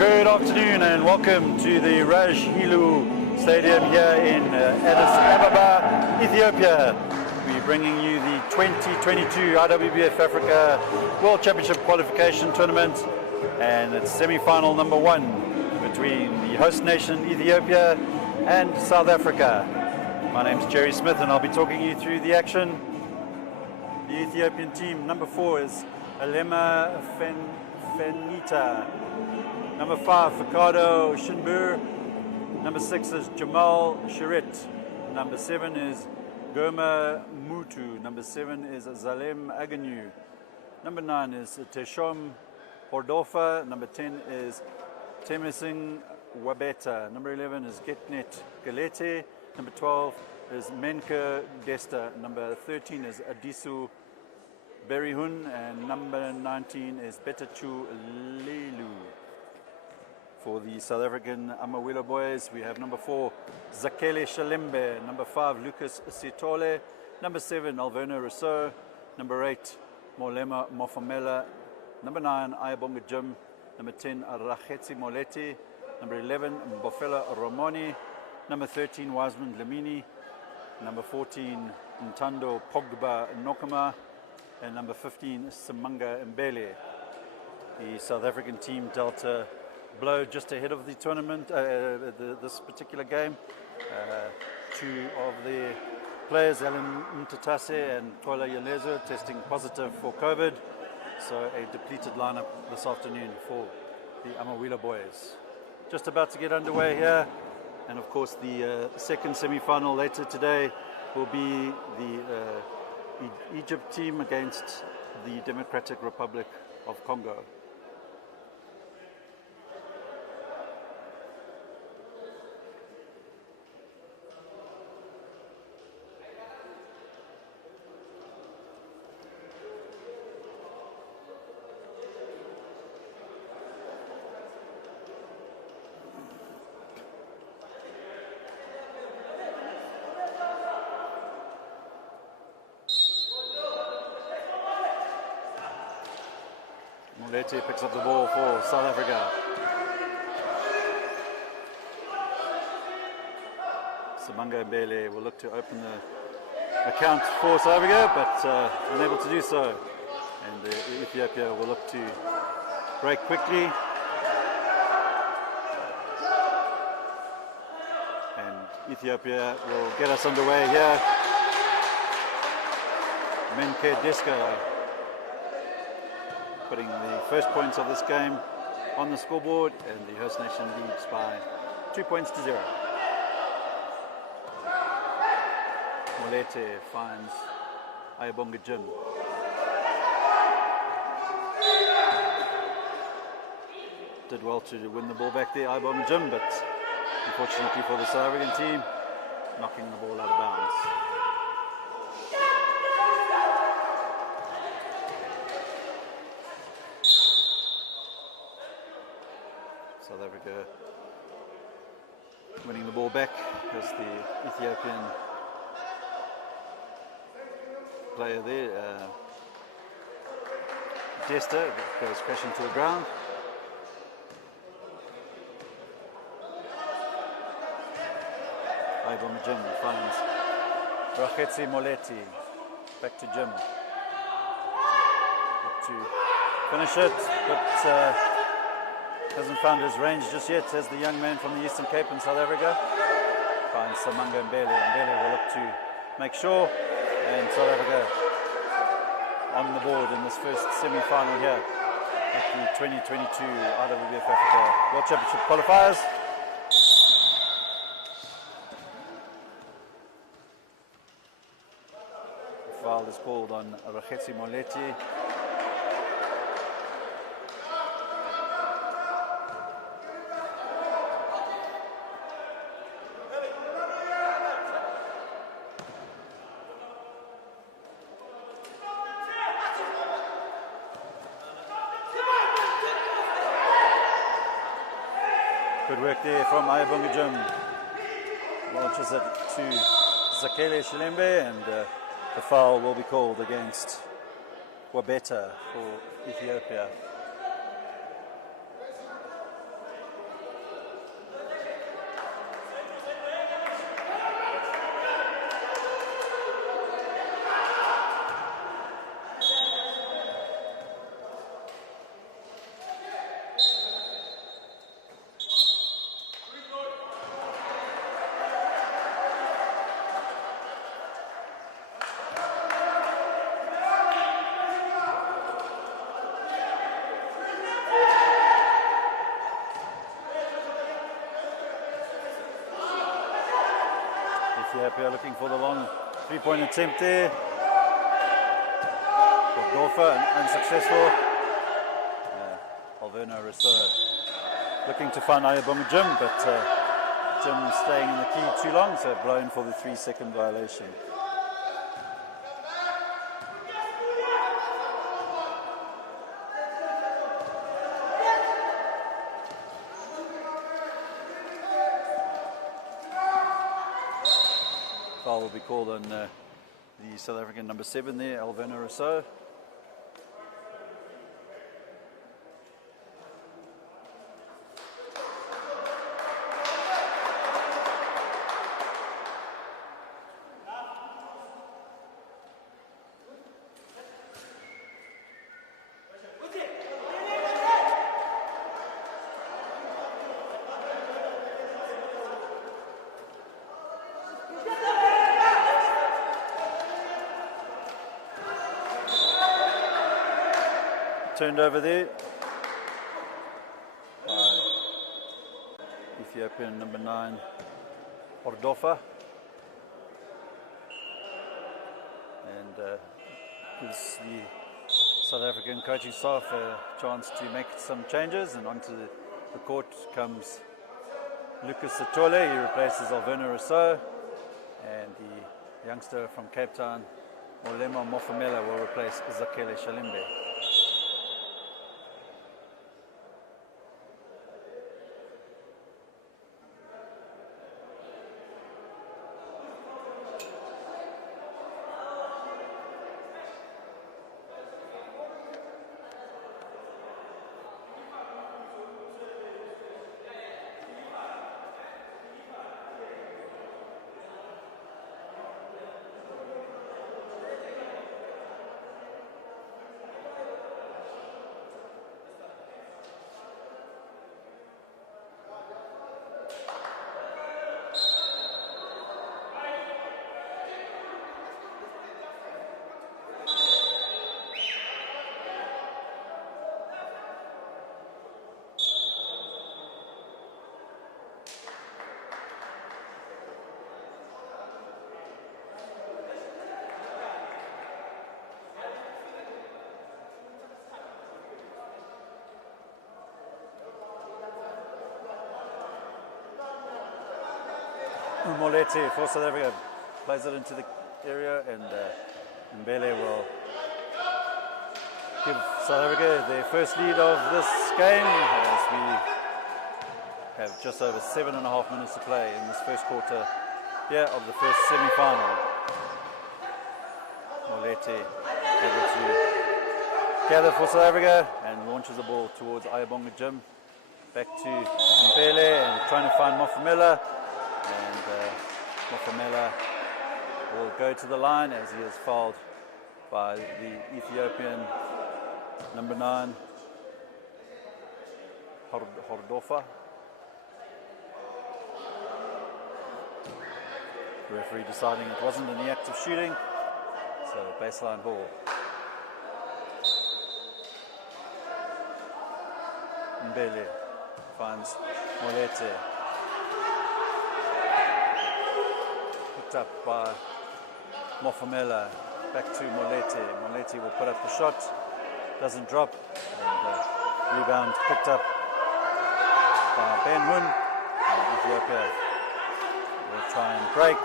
Good afternoon and welcome to the Raj Hilu Stadium here in Addis Ababa, Ethiopia. We're bringing you the 2022 IWBF Africa World Championship Qualification Tournament, and it's semi-final number 1 between the host nation Ethiopia and South Africa. My name's Jerry Smith and I'll be talking you through the action. The Ethiopian team, number 4 is Alema Fenita. Number 5, Ricardo Shinbur. Number 6 is Jamal Shirit. Number 7 is Goma Mutu. Number 7 is Zalem Agnew. Number 9 is Teshom Hordoffa. Number 10 is Temising Wabeta. Number 11 is Getnet Galete. Number 12 is Menke Desta. Number 13 is Addisu Berihun. And number 19 is Betachu Lelu. For the South African Amawila boys, we have number 4, Zakele Shalembe. Number 5, Lucas Sitole. Number 7, Alverna Rousseau. Number 8, Molema Mofamela. Number 9, Ayabonga Jim. Number 10, Rakhetsi Moleti. Number 11, Bofela Romoni. Number 13, Wiseman Lamini. Number 14, Ntando Pogba Nokama. And number 15, Samanga Mbele. The South African team dealt a blow just ahead of the tournament, this particular game. 2 of the players, Alan Mtatase and Tola Yelezo, testing positive for COVID. So a depleted lineup this afternoon for the Amawila boys. Just about to get underway here. And of course the second semi-final later today will be the Egypt team against the Democratic Republic of Congo. Moleti picks up the ball for South Africa. Samanga Mbele will look to open the account for South Africa, but unable to do so. And Ethiopia will look to break quickly. And Ethiopia will get us underway here. Menke Deska putting the first points of this game on the scoreboard, and the host nation leads by 2 points to 0. Molete finds Ayabonga Jim. Did well to win the ball back there, Ayabonga Jim, but unfortunately for the South African team, knocking the ball out of bounds. South Africa winning the ball back as the Ethiopian player there, Desta, goes crashing to the ground. Ayabonga Jim finds Rakhetsi Moleti. Back to Jim. Up to finish it, but hasn't found his range just yet, as the young man from the Eastern Cape in South Africa. Finds Samanga Mbele. Mbele will look to make sure, and South Africa on the board in this first semi-final here at the 2022 IWBF Africa World Championship Qualifiers. The foul is called on Rakhetsi Moleti. Good work there from Ayabonga Jim. Launches it to Zakele Shalembe, and the foul will be called against Wabeta for Ethiopia. Ethiopia looking for the long three-point attempt there. Dorfer unsuccessful. Alverno Rousseau looking to find Ayabonga Jim, but Jim staying in the key too long, so blown for the 3-second violation. Foul will be called on the South African number 7 there, Alverno Rousseau. Turned over there by Ethiopian number 9, Ordofa, and gives the South African coaching staff a chance to make some changes. And onto the court comes Lucas Satole. He replaces Alverno Rousseau, and the youngster from Cape Town, Molema Mofamela, will replace Izakele Shalimbe. Molete for South Africa plays it into the area, and Mbele will give South Africa their first lead of this game, as we have just over 7.5 minutes to play in this first quarter here of the first semi-final. Molete able to gather for South Africa and launches the ball towards Ayabonga Jim. Back to Mbele and trying to find Mofamela. And Mofamela will go to the line as he is fouled by the Ethiopian number 9, Hordofa. The referee deciding it wasn't in the act of shooting, so baseline ball. Mbele finds Molete. Up by Mofamela, back to Molete. Molete will put up the shot, doesn't drop, and rebound picked up by Ben Hun, and Ethiopia will try and break.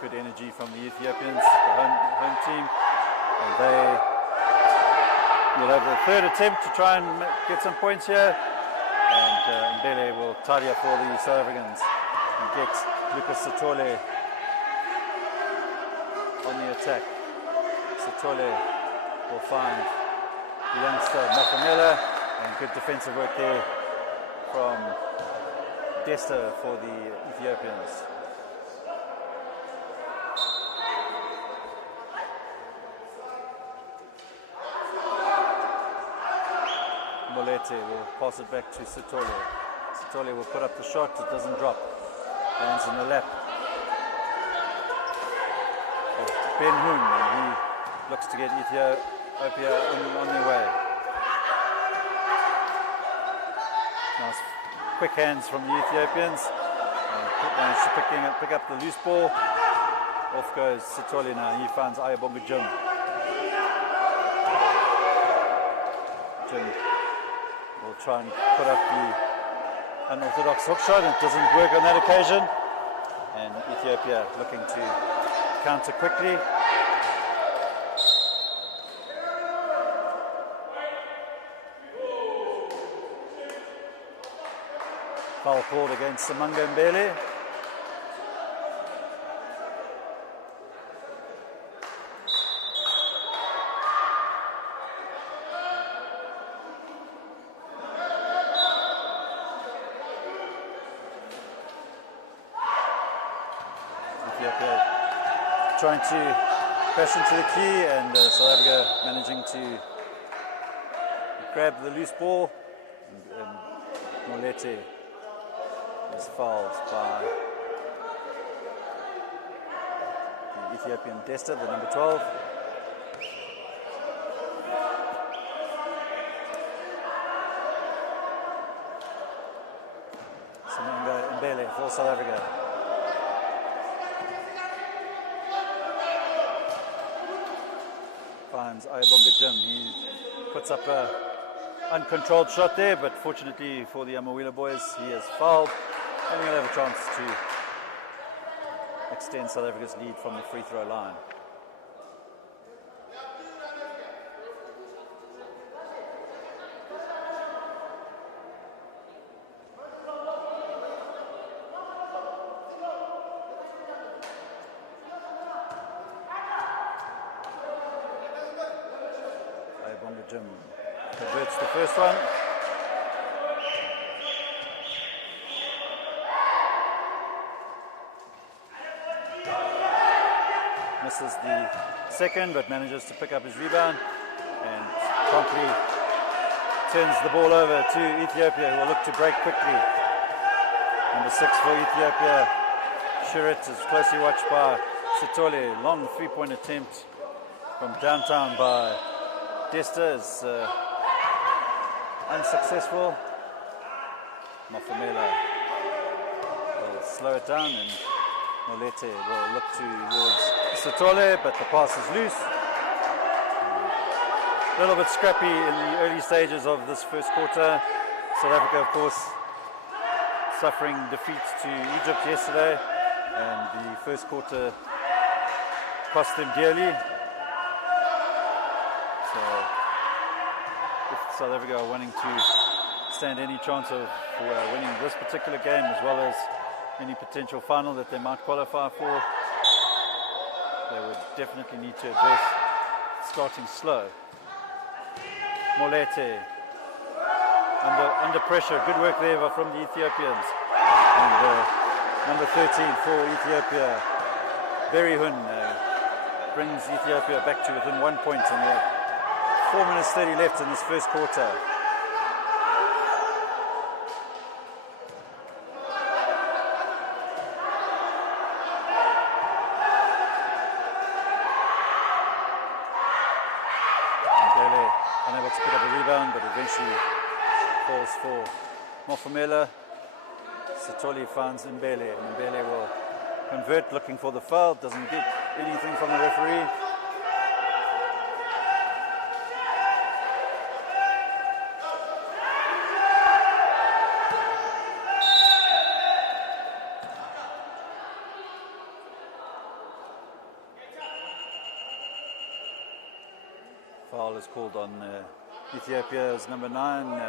Good energy from the Ethiopians, the home team, and they will have the third attempt to try and get some points here. And Mbele will tidy up for the South Africans and get Lucas Satole on the attack. Satole will find the youngster Mofamela, and good defensive work there from Desta for the Ethiopians. Molete will pass it back to Satole. Satole will put up the shot, it doesn't drop. Lands in the lap of Ben Hun, and he looks to get Ethiopia on their way. Nice quick hands from the Ethiopians, managed to pick up the loose ball. Off goes Sithole now. He finds IWBF Jim. Jim will try and put up the unorthodox hook shot. It doesn't work on that occasion. And Ethiopia looking to counter quickly. Foul called against Samanga Mbele. Ethiopia trying to press into the key, and South Africa managing to grab the loose ball. And Molete is fouled by the Ethiopian Desta, the number 12. Samanga Mbele for South Africa. Finds IWBF Jim. He puts up a uncontrolled shot there, but fortunately for the Amawila boys, he is fouled, and he'll have a chance to extend South Africa's lead from the free throw line. IWBF Jim converts the first one. Misses the second, but manages to pick up his rebound and promptly turns the ball over to Ethiopia, who will look to break quickly. Number 6 for Ethiopia, Shirit, is closely watched by Sithole. Long three-point attempt from downtown by Desta is unsuccessful. Mafumela will slow it down, and Molete will look towards Sithole, but the pass is loose. A little bit scrappy in the early stages of this first quarter. South Africa, of course, suffering defeat to Egypt yesterday, and the first quarter cost them dearly. So if South Africa are wanting to stand any chance of winning this particular game, as well as any potential final that they might qualify for, they would definitely need to address starting slow. Molete under pressure. Good work there from the Ethiopians. And number 13 for Ethiopia, Berihun, brings Ethiopia back to within 1 point, and we have 4 minutes 30 left in this first quarter. Unable to pick up a rebound, but eventually falls for Mafumela. Sithole finds Mbele, and Mbele will convert, looking for the foul. Doesn't get anything from the referee. Foul is called on Ethiopia's number 9,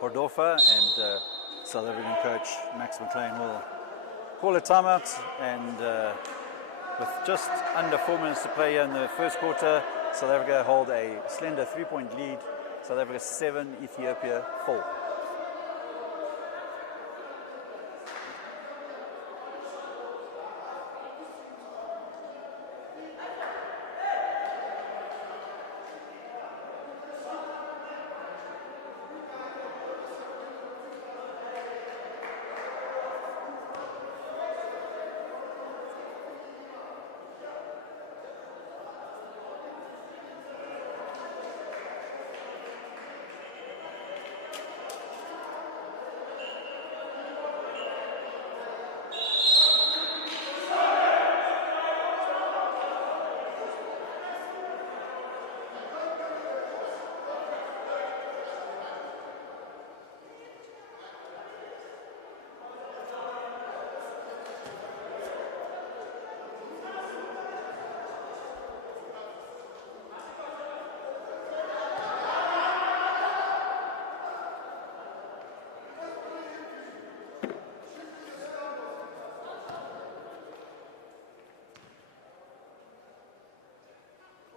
Hordofa, and South African coach Max McLean will call a timeout. And with just under 4 minutes to play here in the first quarter, South Africa hold a slender 3-point lead. South Africa 7, Ethiopia 4.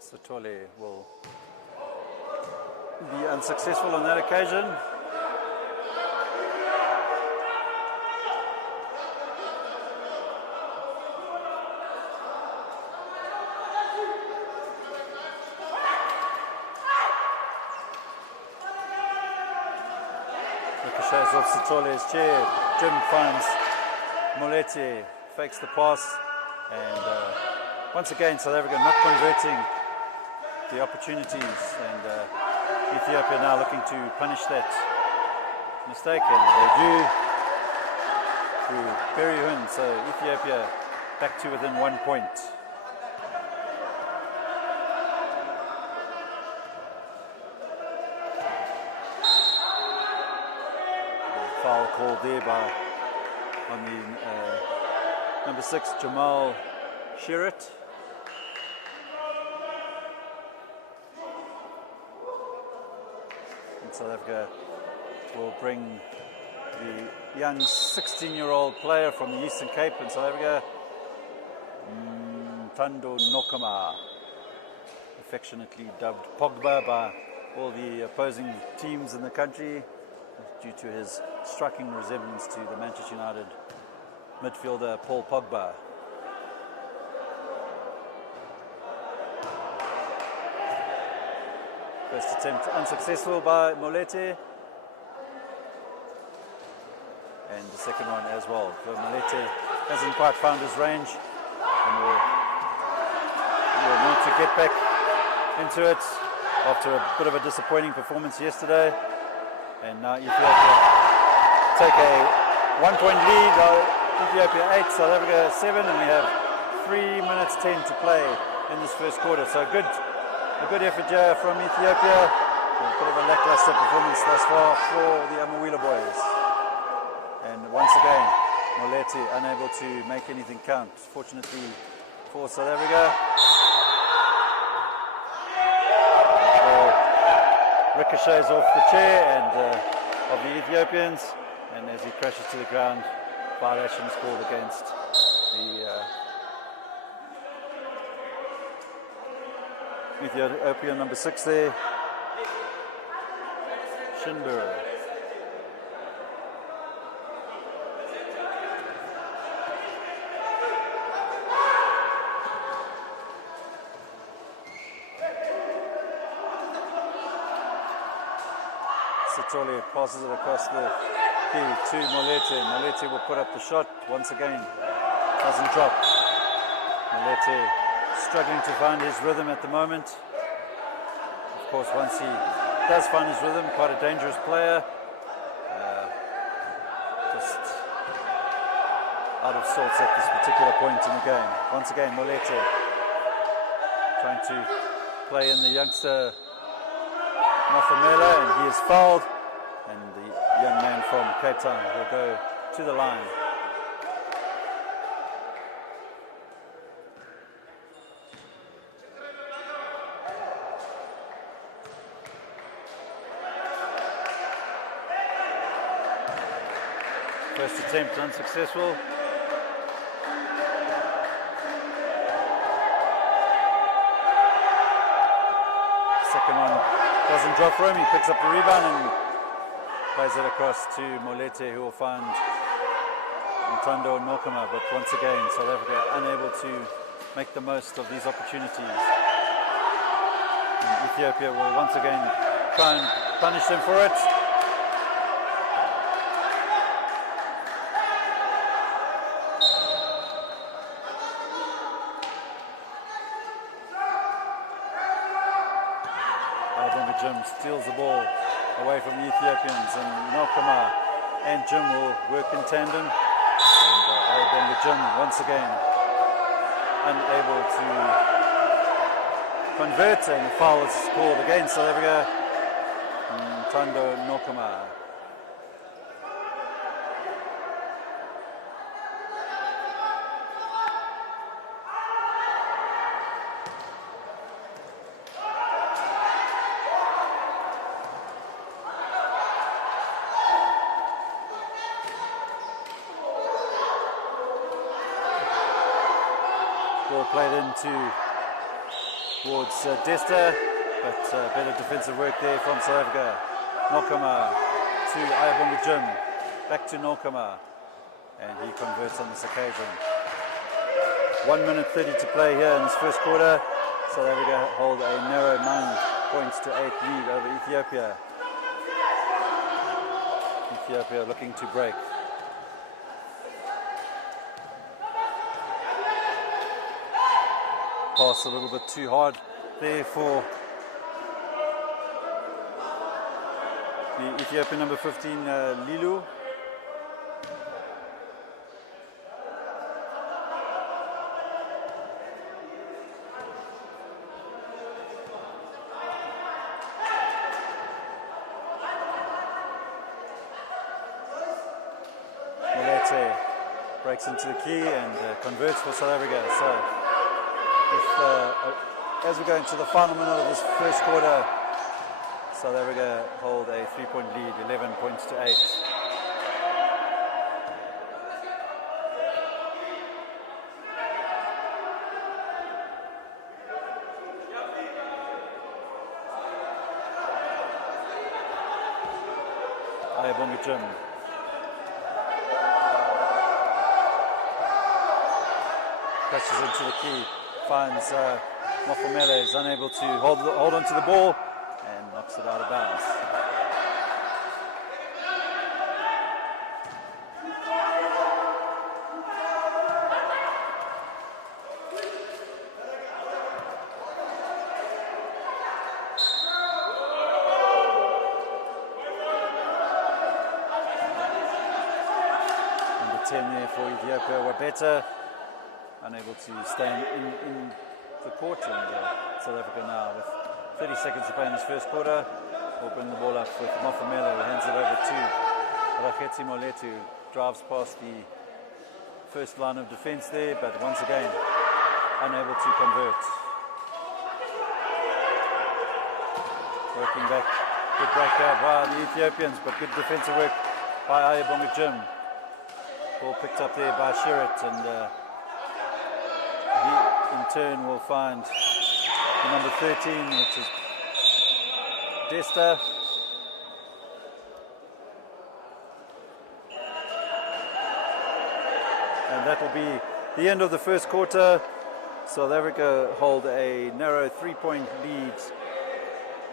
Sitole will be unsuccessful on that occasion. Ricochets off Sitole's chair. Jim finds Molete, fakes the pass, and once again South Africa not converting the opportunities, and Ethiopia now looking to punish that mistake, and they do through Perry Hun. So Ethiopia back to within 1 point. Foul called there by on the number 6 Jamal Sherritt. And South Africa will bring the young 16-year-old player from the Eastern Cape in South Africa, Tando Nokama, affectionately dubbed Pogba by all the opposing teams in the country, due to his striking resemblance to the Manchester United midfielder Paul Pogba. First attempt unsuccessful by Molete, and the second one as well. So Molete hasn't quite found his range, and will need to get back into it after a bit of a disappointing performance yesterday. And now Ethiopia take a 1-point lead. Ethiopia 8, South Africa 7, and we have 3 minutes 10 to play in this first quarter. So a good effort here from Ethiopia. A bit of a lackluster performance thus far for the Amawila boys. And once again, Molete unable to make anything count. Fortunately for South Africa. Ricochets off the chair and of the Ethiopians, and as he crashes to the ground, violation is called against the Ethiopian number 6 there, Shinbur. Sitole passes it across the key to Molete. Molete will put up the shot once again. Doesn't drop. Molete struggling to find his rhythm at the moment. Of course, once he does find his rhythm, quite a dangerous player. Just out of sorts at this particular point in the game. Once again, Molete trying to play in the youngster Mafamela, and he is fouled, and the young man from Cape Town will go to the line. First attempt unsuccessful. Second one doesn't drop for him. He picks up the rebound and plays it across to Molete, who will find Ntando Nokama. But once again, South Africa unable to make the most of these opportunities. And Ethiopia will once again try and punish them for it. Jim steals the ball away from the Ethiopians, and Nokama and Jim will work in tandem. And Jim once again unable to convert, and the foul is called against South Africa. Tando Nokama. Ball played into towards Desta, but better defensive work there from South Africa. Nokama to Ayabonga Jim, back to Nokama, and he converts on this occasion. 1 minute 30 to play here in this first quarter. South Africa hold a narrow 9 points to 8 lead over Ethiopia. Ethiopia looking to break. Pass a little bit too hard there for the Ethiopian number 15, Lilu. Breaks into the key and converts for South Africa. So, as we go into the final minute of this first quarter, South Africa hold a 3-point lead, 11 points to 8. Ayabonga Jim. Crashes into the key, finds Mofomele, is unable to hold on to the ball and knocks it out of bounds. Number 10 there for Ethiopia, Wabeta. Unable to stay in the court, and South Africa now with 30 seconds to play in this first quarter will bring the ball up with Mofomele, who hands it over to Rakhetsi Moletu, drives past the first line of defense there, but once again unable to convert. Working back, good break there by the Ethiopians, but good defensive work by Ayabonga Jim. Ball picked up there by Shirit, and he in turn will find the number 13, which is Desta. And that will be the end of the first quarter. South Africa hold a narrow 3-point lead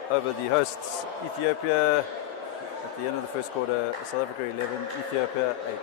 over the hosts Ethiopia. At the end of the first quarter, South Africa 11, Ethiopia 8.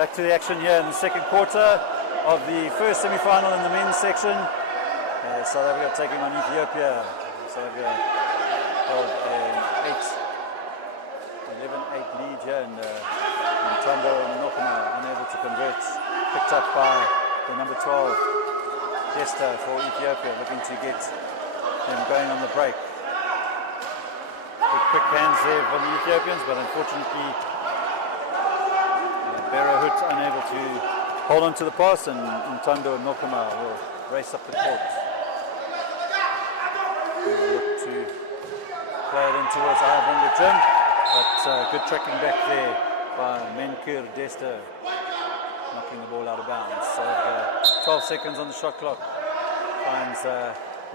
Back to the action here in the second quarter of the first semi-final in the men's section. South Africa taking on Ethiopia. South Africa held an 11-8 lead here, and Ntando Nokoma unable to convert. Picked up by the number 12, Desta for Ethiopia, looking to get them going on the break. Quick hands there from the Ethiopians, but unfortunately Berahut unable to hold on to the pass, and Ntando Nokoma will race up the court. We'll look to play it in towards Ayabonga Jim, but good tracking back there by Menkir Desta, knocking the ball out of bounds. So 12 seconds on the shot clock. Finds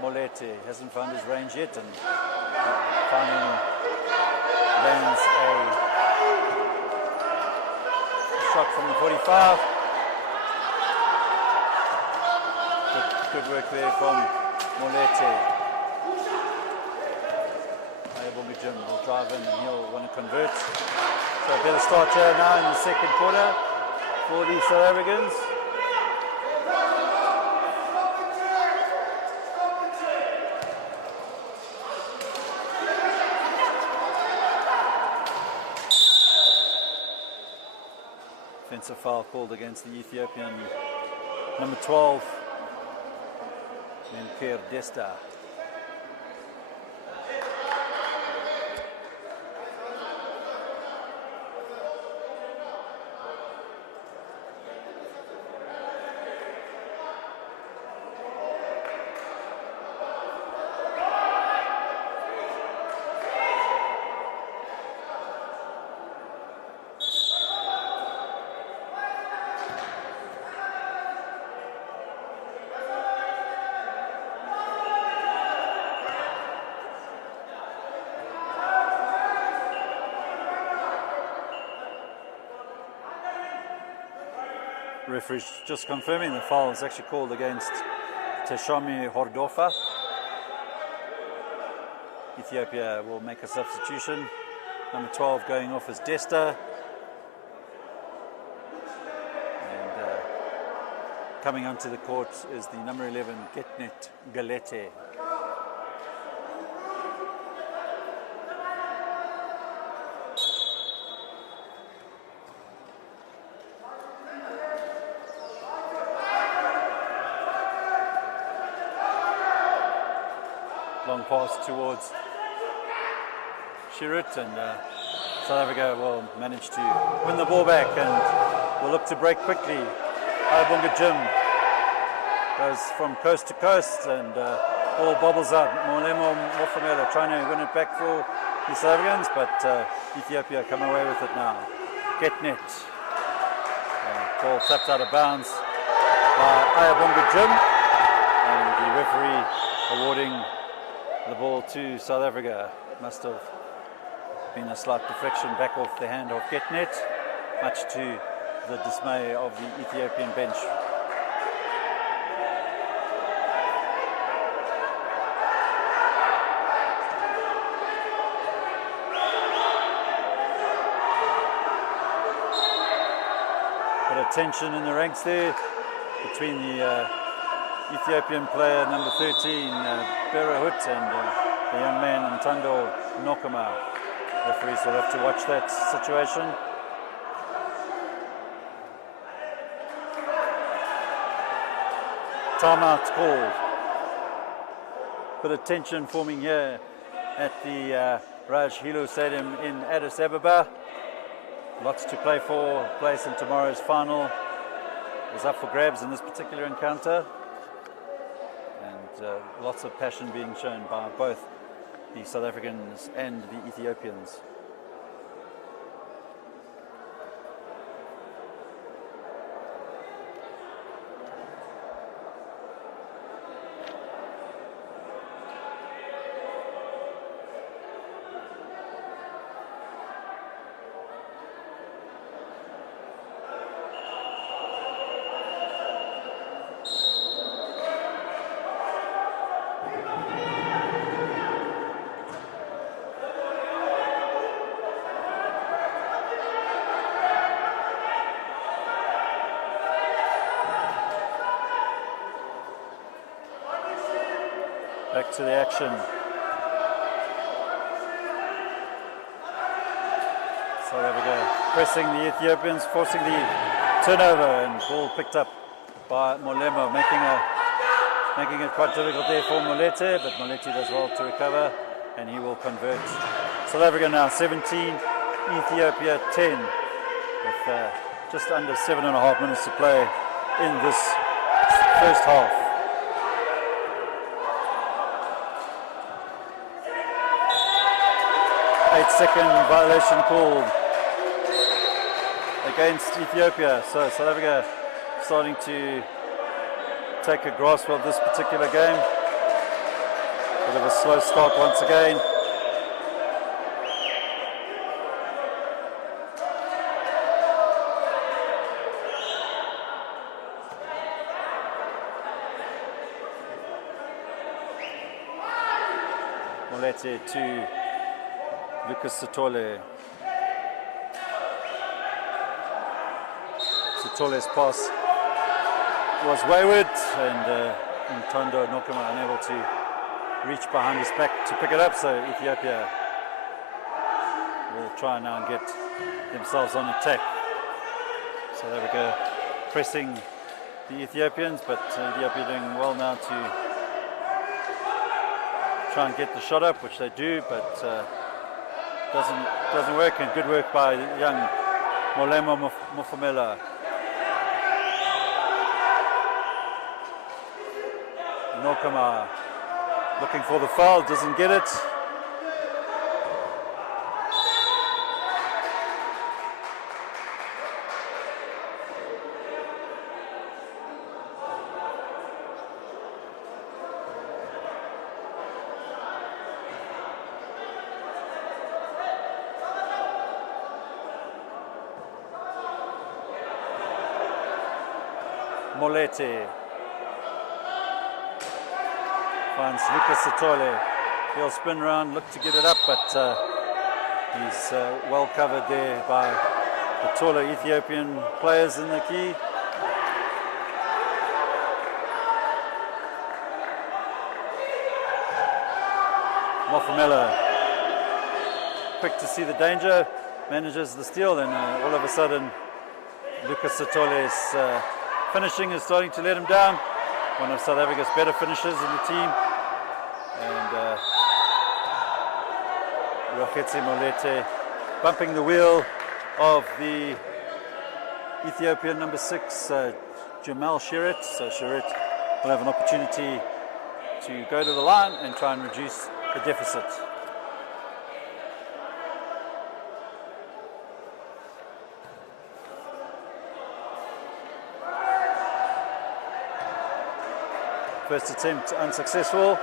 Molete, hasn't found his range yet, and finally lands a shot from the 45. Good work there from Molete. Ayabonga Jim will drive in and he'll want to convert. So a better start here now in the second quarter for the South Africans. Offensive foul called against the Ethiopian number 12, Menkir Desta. Referee just confirming the foul is actually called against Teshami Hordofa. Ethiopia will make a substitution. Number 12 going off as Desta. And coming onto the court is the number 11, Getnet Galete. Long pass towards Shirut, and South Africa will manage to win the ball back and will look to break quickly. Ayabonga Jim goes from coast to coast, and ball bobbles up. Molemo Mofamela trying to win it back for the South Africans, but Ethiopia come away with it now. Getnet. Ball tapped out of bounds by Ayabonga Jim, and the referee awarding the ball to South Africa. Must have been a slight deflection back off the hand of Getnet, much to the dismay of the Ethiopian bench. Bit of tension in the ranks there between the Ethiopian player number 13, Berahut, and the young man Ntando Nokoma. Referees will have to watch that situation. Timeout called. Bit of tension forming here at the Raj Hilo Stadium in Addis Ababa. Lots to play for. Place in tomorrow's final is up for grabs in this particular encounter. Lots of passion being shown by both the South Africans and the Ethiopians. to the action. South Africa pressing the Ethiopians, forcing the turnover, and ball picked up by Molemo, making it quite difficult there for Molete, but Molete does well to recover, and he will convert. South Africa now 17, Ethiopia 10, with just under 7.5 minutes to play in this first half. Eight-second violation called against Ethiopia. So South Africa starting to take a grasp of this particular game. Bit of a slow start once again. Molete to Lucas Sithole. Sithole's pass was wayward, and Mtondo Nokama unable to reach behind his back to pick it up, so Ethiopia will try now and get themselves on attack. South Africa pressing the Ethiopians, but Ethiopia doing well now to try and get the shot up, which they do, but doesn't work, and good work by young Molemo Mufamela. Nokama looking for the foul, doesn't get it. Molete finds Lucas Sithole. He'll spin around, look to get it up, but he's well covered there by the taller Ethiopian players in the key. Mofamela, quick to see the danger, manages the steal, and all of a sudden Lucas Sithole's finishing is starting to let him down. One of South Africa's better finishers in the team. And Roketse Molete bumping the wheel of the Ethiopian number 6, Jamal Shirit. So Shirit will have an opportunity to go to the line and try and reduce the deficit. First attempt unsuccessful.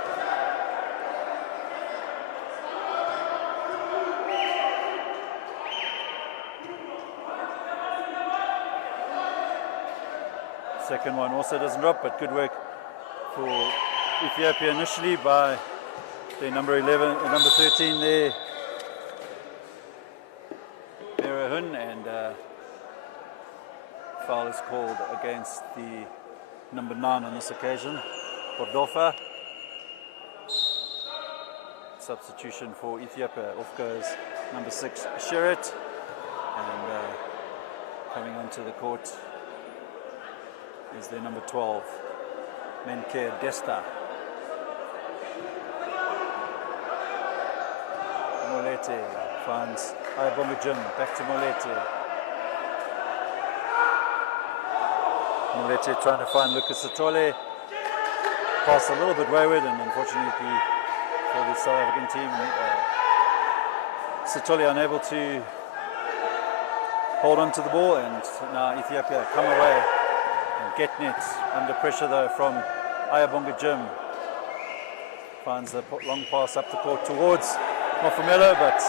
Second one also doesn't drop, but good work for Ethiopia initially by their number 13 there, Berahun, and foul is called against the number 9 on this occasion, Cordofa. Substitution for Ethiopia. Off goes number 6, Shirit, and coming onto the court is their number 12, Menker Desta. Molete finds Ayabonga Jim, back to Molete. Molete trying to find Lucas Sithole. Pass a little bit wayward, and unfortunately for the South African team, Sithole unable to hold on to the ball, and now Ethiopia come away and get net under pressure though from Ayabonga Jim. Finds the long pass up the court towards Mofamela, but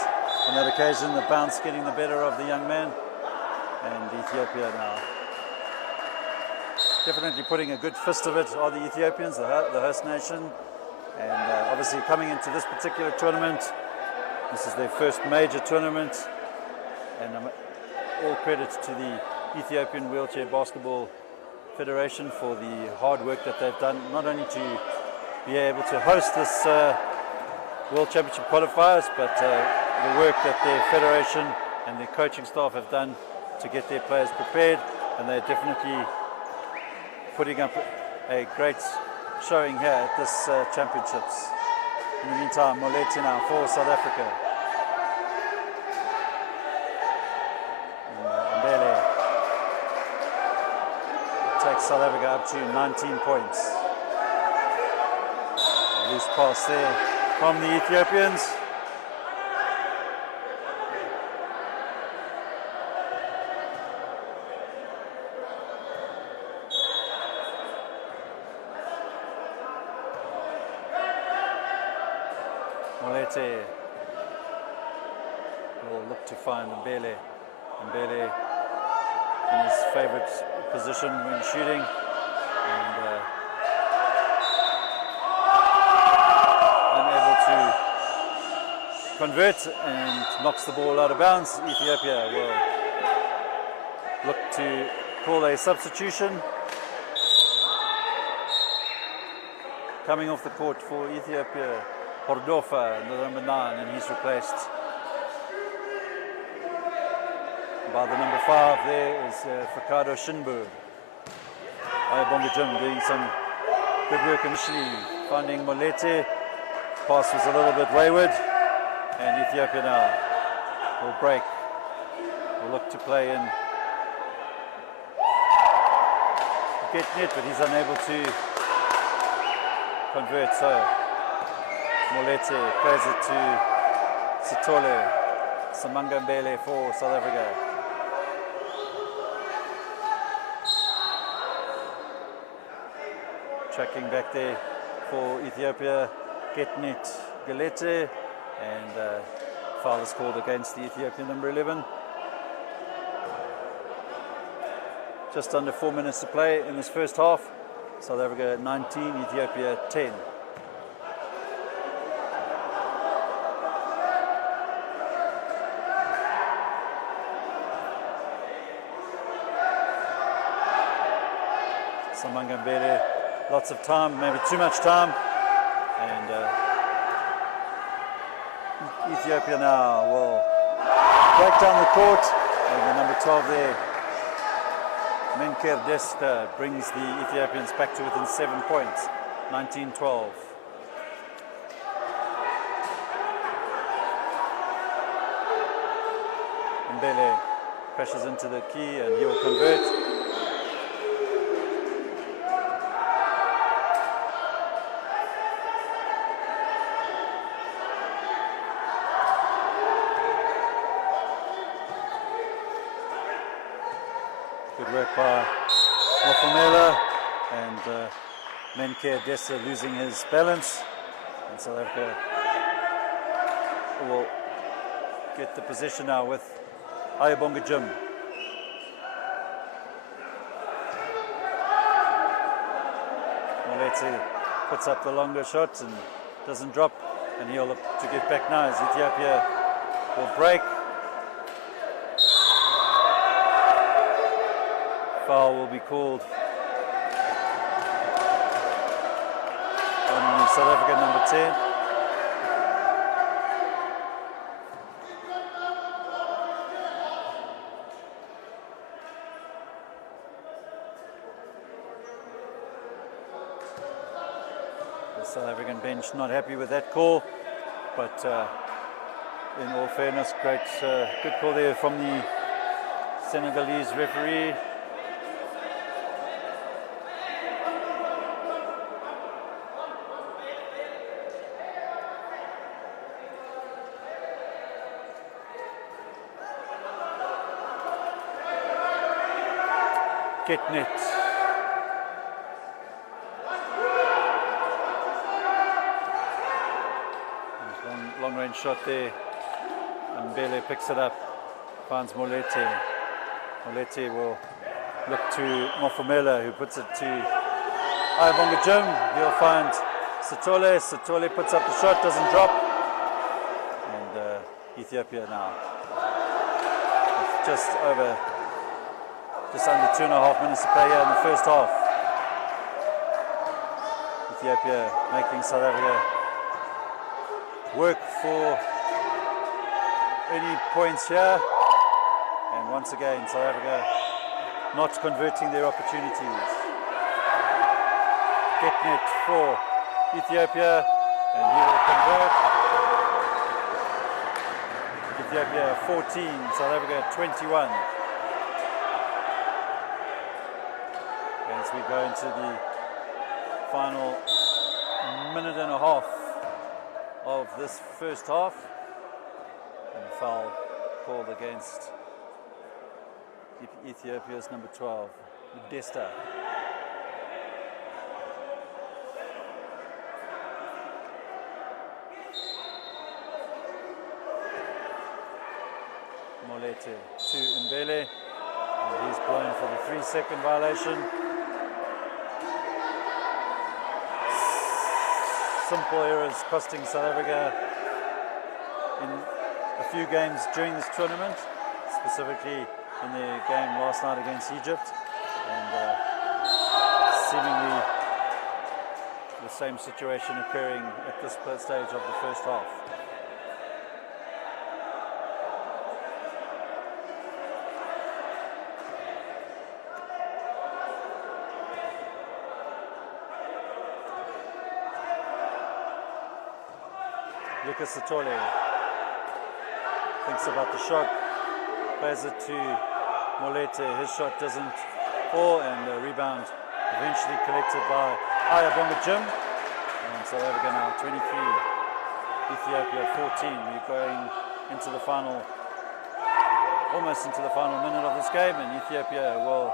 on that occasion the bounce getting the better of the young man, and Ethiopia now definitely putting a good fist of it are the Ethiopians, the host nation, and obviously coming into this particular tournament, this is their first major tournament, and all credit to the Ethiopian Wheelchair Basketball Federation for the hard work that they've done, not only to be able to host this World Championship qualifiers, but the work that their federation and their coaching staff have done to get their players prepared, and they're definitely putting up a great showing here at this championships. In the meantime, Moleti now for South Africa. Mbele takes South Africa up to 19 points. Loose pass there from the Ethiopians. Moleti will look to find Mbele. Mbele in his favorite position when shooting, and unable to convert and knocks the ball out of bounds. Ethiopia will look to call a substitution. Coming off the court for Ethiopia, Hordofa, the number 9, and he's replaced by the number 5. There is Fakado Shinbu. IWBF doing some good work initially, finding Moleti. Pass was a little bit wayward, and Ethiopia now will break. Will look to play in get net, but he's unable to convert. So Moleti plays it to Sithole. Samanga Mbele for South Africa. Tracking back there for Ethiopia, Getnet Galete, and foul is called against the Ethiopian number 11. Just under 4 minutes to play in this first half. South Africa 19, Ethiopia 10. Samanga Mbele, lots of time, maybe too much time, and Ethiopia now will break down the court, and the number 12 there, Menker Desta, brings the Ethiopians back to within 7 points, 19-12. Mbele crashes into the key and he will convert. Good work by Mofumela, and Menker Dessa losing his balance, and South Africa will get the possession now with IWBF. Moleti puts up the longer shot and doesn't drop, and he'll look to get back now as Ethiopia will break. Foul will be called on South Africa number 10. The South African bench not happy with that call, but in all fairness, great good call there from the Senegalese referee. Getnet. Long range shot there. And Mbele picks it up. Finds Moleti. Moleti will look to Mofumela, who puts it to IWBF. He'll find Sithole. Sithole puts up the shot, doesn't drop. And Ethiopia now. Just under 2.5 minutes to play here in the first half. Ethiopia making South Africa work for any points here. And once again, South Africa not converting their opportunities. Getnet for Ethiopia, and he will convert. Ethiopia 14, South Africa 21. As we go into the final minute and a half of this first half, and a foul called against Ethiopia's number 12, Desta. Molete to Mbele, and he's blown for the 3-second violation. Simple errors costing South Africa in a few games during this tournament, specifically in their game last night against Egypt, and seemingly the same situation occurring at this stage of the first half. Lucas Sithole thinks about the shot, plays it to Molete. His shot doesn't fall, and the rebound eventually collected by IWBF. And South Africa now 23, Ethiopia 14. We're going into the final, almost into the final minute of this game, and Ethiopia will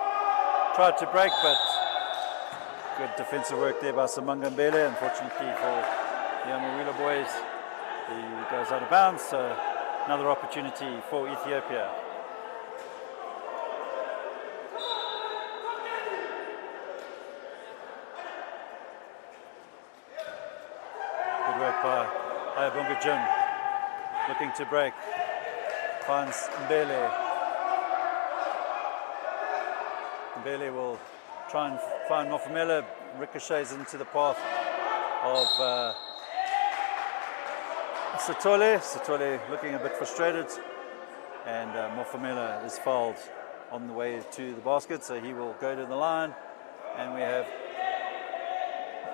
try to break, but good defensive work there by Simanga Mbele. Unfortunately for the Amawila boys, he goes out of bounds, so another opportunity for Ethiopia. Good work by IWBF, looking to break, finds Mbele. Mbele will try and find Mofamela, ricochets into the path of Sithole looking a bit frustrated, and Mofamela is fouled on the way to the basket, so he will go to the line, and we have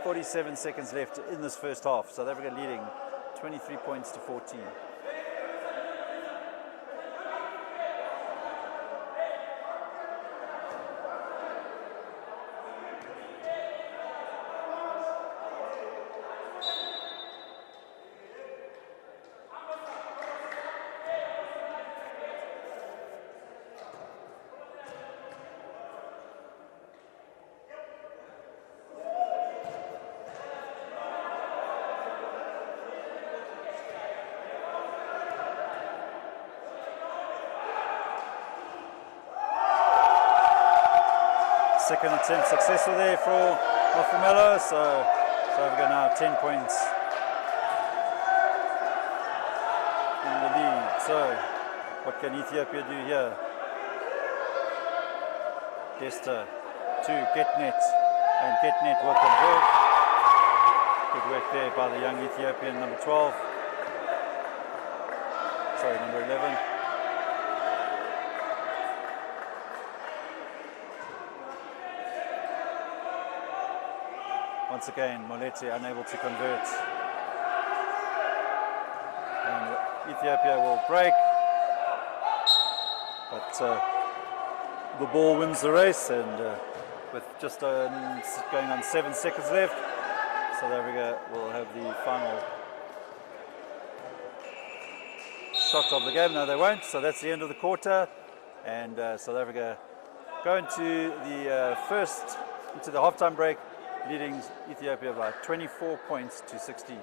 47 seconds left in this first half. South Africa leading 23 points to 14. Second attempt successful there for Mofamela, so South Africa now 10 points in the lead. So what can Ethiopia do here? Desta to Getnet, and Getnet will convert. Good work there by the young Ethiopian, number 12. Sorry, number 11. Once again, Molete unable to convert. And Ethiopia will break. But the ball wins the race, and with just going on 7 seconds left, South Africa will have the final shot of the game. No, they won't. So that's the end of the quarter, and South Africa go into the halftime break, leading Ethiopia by 24 points to 16.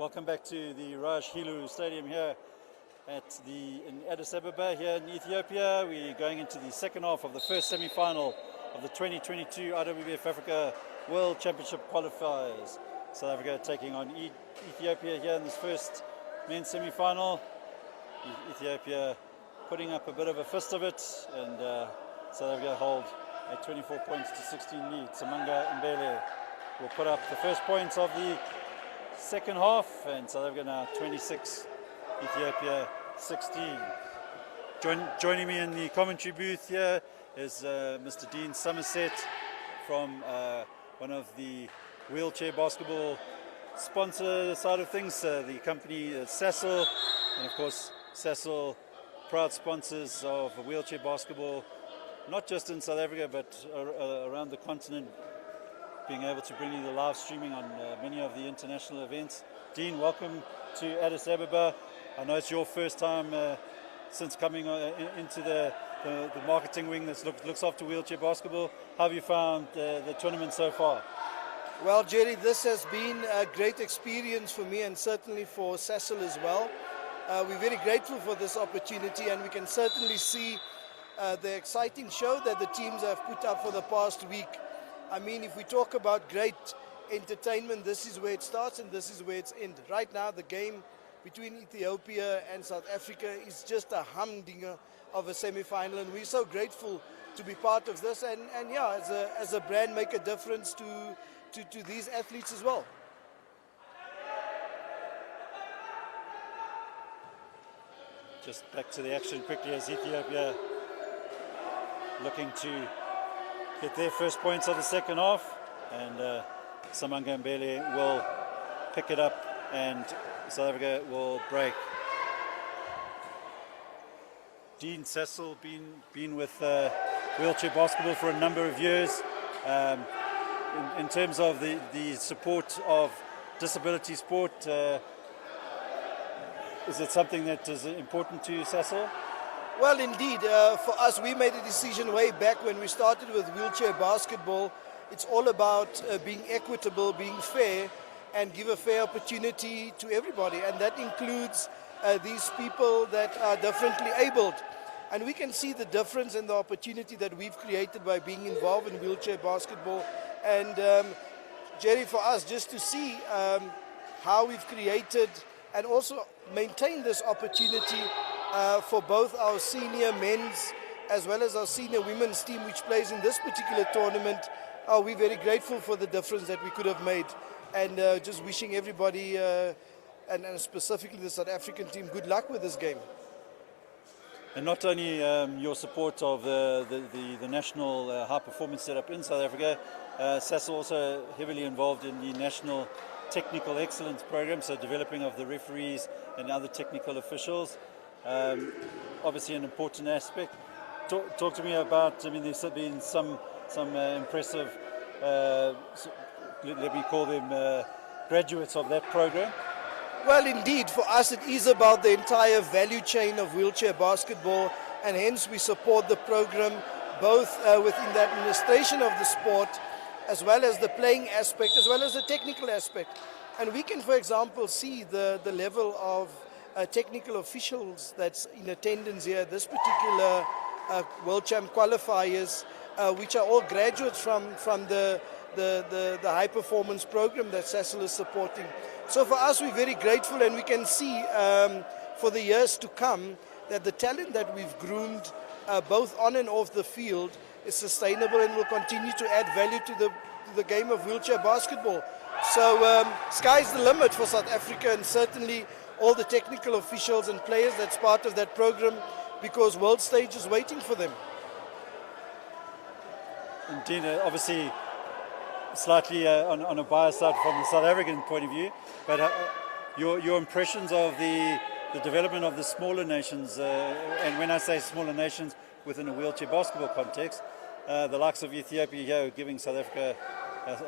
Welcome back to the Raj Hilu Stadium here in Addis Ababa here in Ethiopia. We're going into the second half of the first semi-final of the 2022 IWBF Africa World Championship Qualifiers. South Africa taking on Ethiopia here in this first men's semi-final. Ethiopia putting up a bit of a fist of it, and South Africa hold a 24 points to 16 lead. Samanga Mbele will put up the first points of the second half, and South Africa now 26, Ethiopia 16. Joining me in the commentary booth here is Mr. Dean Somerset from one of the wheelchair basketball sponsor side of things, the company Sasol, and of course Sasol, proud sponsors of wheelchair basketball, not just in South Africa but around the continent, being able to bring you the live streaming on many of the international events. Dean, welcome to Addis Ababa. I know it's your first time since coming into the marketing wing that looks after wheelchair basketball. How have you found the tournament so far? Well, Jerry, this has been a great experience for me and certainly for Sasol as well. We're very grateful for this opportunity, and we can certainly see the exciting show that the teams have put up for the past week. I mean, if we talk about great entertainment, this is where it starts and this is where it's ended. Right now, the game between Ethiopia and South Africa is just a humdinger of a semi-final, and we're so grateful to be part of this, and yeah, as a brand, make a difference to these athletes as well. Just back to the action quickly as Ethiopia looking to get their first points of the second half, and Samanga Mbele will pick it up and South Africa will break. Dean Sasol been with wheelchair basketball for a number of years. In terms of the support of disability sport, is it something that is important to you, Sasol? Well, indeed. For us, we made a decision way back when we started with wheelchair basketball. It's all about being equitable, being fair, and give a fair opportunity to everybody. And that includes these people that are differently abled. And we can see the difference and the opportunity that we've created by being involved in wheelchair basketball. And Jerry, for us, just to see how we've created and also maintained this opportunity for both our senior men's as well as our senior women's team, which plays in this particular tournament, we're very grateful for the difference that we could have made. And just wishing everybody, and specifically the South African team, good luck with this game. And not only your support of the national high performance setup in South Africa, Sasol also heavily involved in the national technical excellence program, so developing of the referees and other technical officials. Obviously an important aspect. Talk to me about, I mean, there's been some impressive, let me call them graduates of that program. Well, indeed, for us it is about the entire value chain of wheelchair basketball, and hence we support the program both within the administration of the sport as well as the playing aspect as well as the technical aspect. And we can, for example, see the level of technical officials that's in attendance here at this particular World Champ Qualifiers, which are all graduates from the high performance program that Sasol is supporting. So for us, we're very grateful, and we can see for the years to come that the talent that we've groomed both on and off the field is sustainable and will continue to add value to the game of wheelchair basketball. So sky's the limit for South Africa, and certainly all the technical officials and players that's part of that program, because world stage is waiting for them. Indeed, obviously slightly on a biased side from the South African point of view, but your impressions of the development of the smaller nations, and when I say smaller nations within a wheelchair basketball context, the likes of Ethiopia here giving South Africa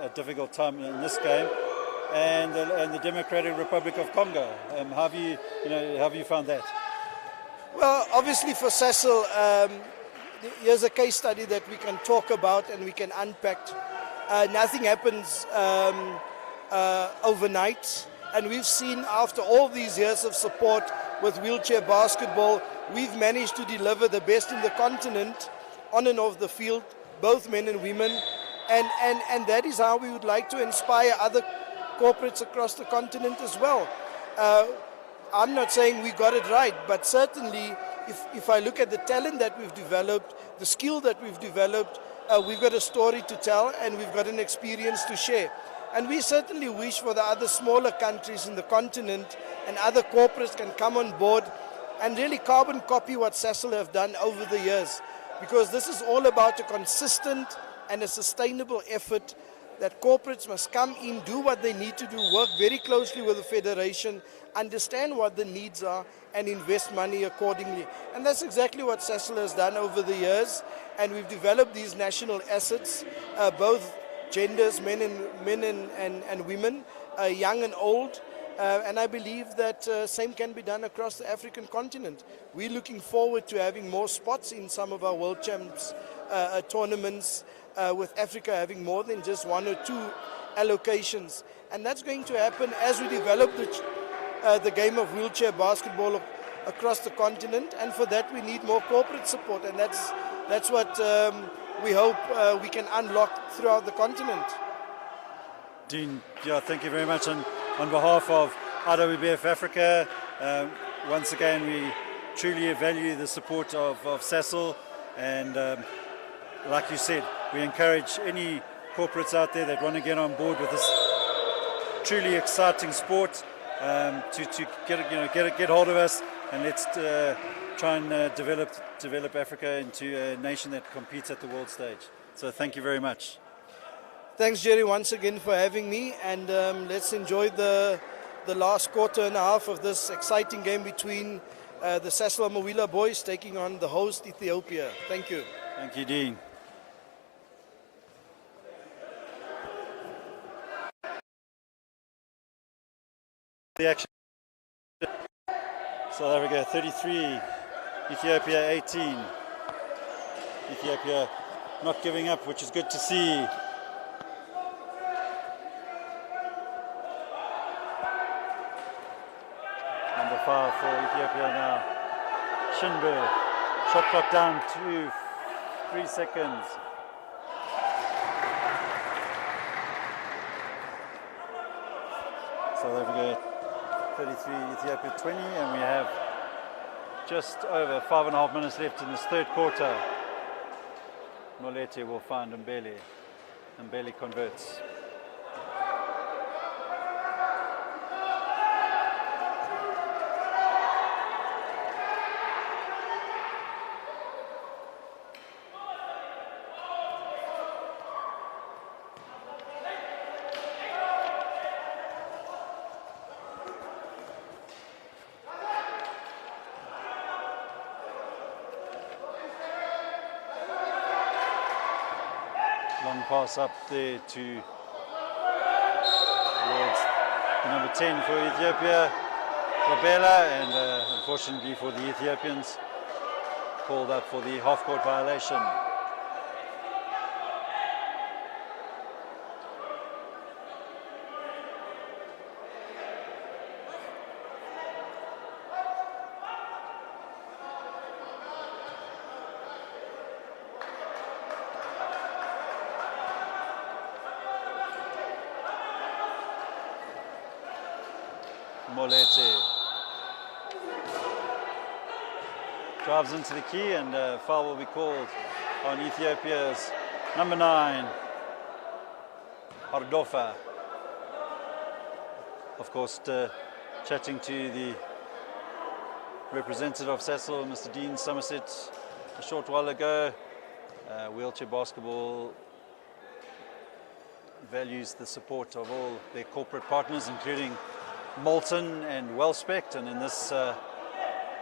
a difficult time in this game, and the Democratic Republic of Congo. How have you found that? Well, obviously for Sasol, here's a case study that we can talk about and we can unpack. Nothing happens overnight. And we've seen after all these years of support with wheelchair basketball, we've managed to deliver the best in the continent on and off the field, both men and women. And that is how we would like to inspire other corporates across the continent as well. I'm not saying we got it right, but certainly if I look at the talent that we've developed, the skill that we've developed, we've got a story to tell and we've got an experience to share. And we certainly wish for the other smaller countries in the continent and other corporates can come on board and really carbon copy what Sasol have done over the years. Because this is all about a consistent and a sustainable effort that corporates must come in, do what they need to do, work very closely with the federation, understand what the needs are and invest money accordingly. And that's exactly what Sasol has done over the years. And we've developed these national assets, both genders, men and women, young and old. And I believe that same can be done across the African continent. We're looking forward to having more spots in some of our World Champs tournaments, with Africa having more than just 1 or 2 allocations. And that's going to happen as we develop the game of wheelchair basketball across the continent. And for that we need more corporate support, and that's what we hope we can unlock throughout the continent. Dean, yeah, thank you very much. On behalf of IWBF Africa, once again we truly value the support of Sasol, and like you said, we encourage any corporates out there that want to get on board with this truly exciting sport to get hold of us, and let's try and develop Africa into a nation that competes at the world stage. So thank you very much. Thanks, Jerry, once again for having me, and let's enjoy the last quarter and a half of this exciting game between the Sasol Mawila boys taking on the host Ethiopia. Thank you. Thank you, Dean. The action. South Africa 33, Ethiopia 18. Ethiopia not giving up, which is good to see. Number 5 for Ethiopia now. Shinbu, shot clock down to 3 seconds. South Africa 33, Ethiopia 20, and we have just over 5.5 minutes left in this third quarter. Molete will find Mbele. Mbele converts. Long pass up there towards the number 10 for Ethiopia, Rabela, and unfortunately for the Ethiopians, called up for the half-court violation. Molete drives into the key, and foul will be called on Ethiopia's number 9, Hardofa. Of course, chatting to the representative of Sasol, Mr. Dean Somerset, a short while ago. Wheelchair basketball values the support of all their corporate partners, including Molten and Wellspect, and in this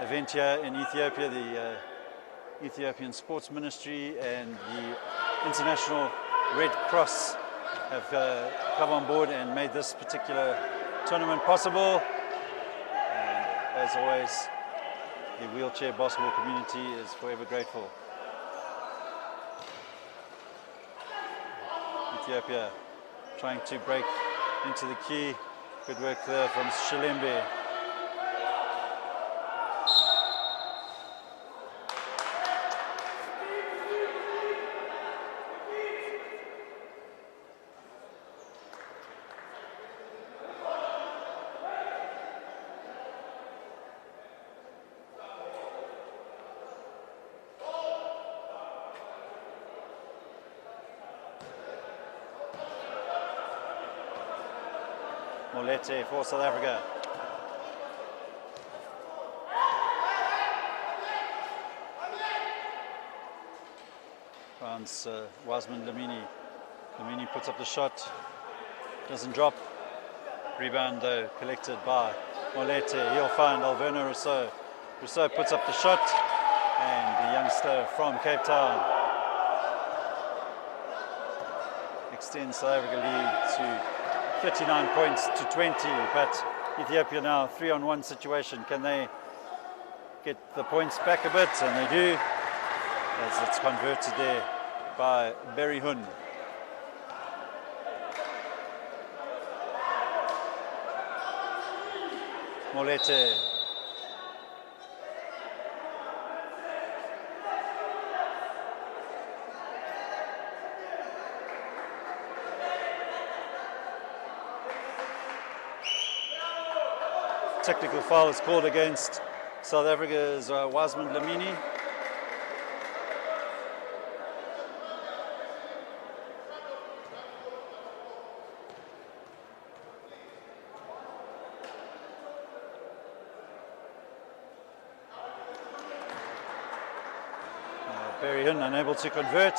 event here in Ethiopia, the Ethiopian Sports Ministry and the International Red Cross have come on board and made this particular tournament possible. And as always, the wheelchair basketball community is forever grateful. Ethiopia trying to break into the key. Good work there from Shilembe. Molete for South Africa. Rounds Wasman Lamini. Lamini puts up the shot, doesn't drop. Rebound though collected by Molete. He'll find Alverno Rousseau. Rousseau puts up the shot, and the youngster from Cape Town extends South Africa lead to 39 points to 20, but Ethiopia now 3-on-1 situation. Can they get the points back a bit? And they do, as it's converted there by Berihun. Molete. Technical foul is called against South Africa's Wasman Lamini. Berihun unable to convert.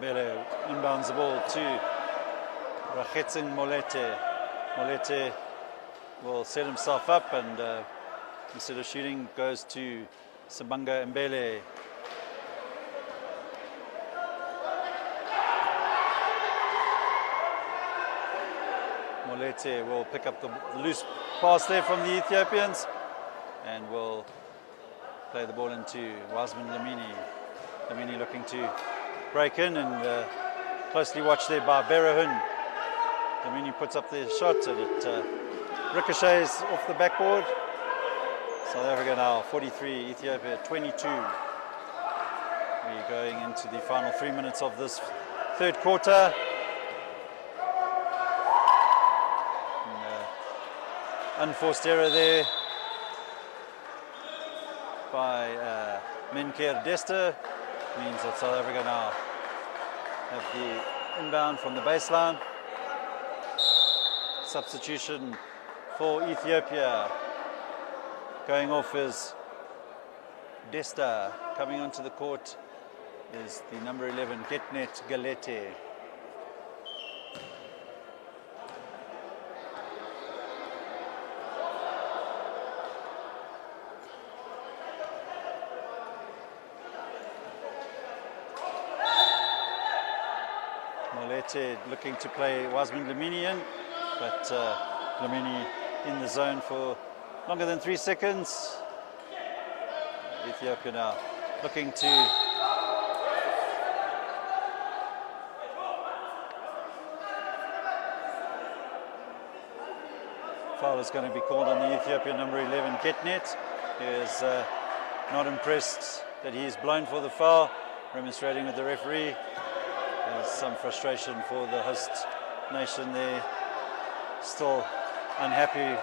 Mbele inbounds the ball to Rakhetzin Molete. Molete will set himself up and instead of shooting goes to Sabanga Mbele. Molete will pick up the loose pass there from the Ethiopians and will play the ball into Wasman Lamini. Lamini looking to break in and closely watched there by Berihun. Lamini puts up the shot and it ricochets off the backboard. South Africa now 43, Ethiopia 22. We're going into the final 3 minutes of this third quarter. Unforced error there by Menker Desta means that South Africa now have the inbound from the baseline. Substitution for Ethiopia. Going off is Desta. Coming onto the court is the number 11, Getnet Galete. Molete looking to play Wasman Lamini in, but Lamini in the zone for longer than 3 seconds. Ethiopia now looking to foul is going to be called on the Ethiopian number 11, Getnet. He is not impressed that he's blown for the foul, remonstrating with the referee. There's some frustration for the host nation there, still unhappy.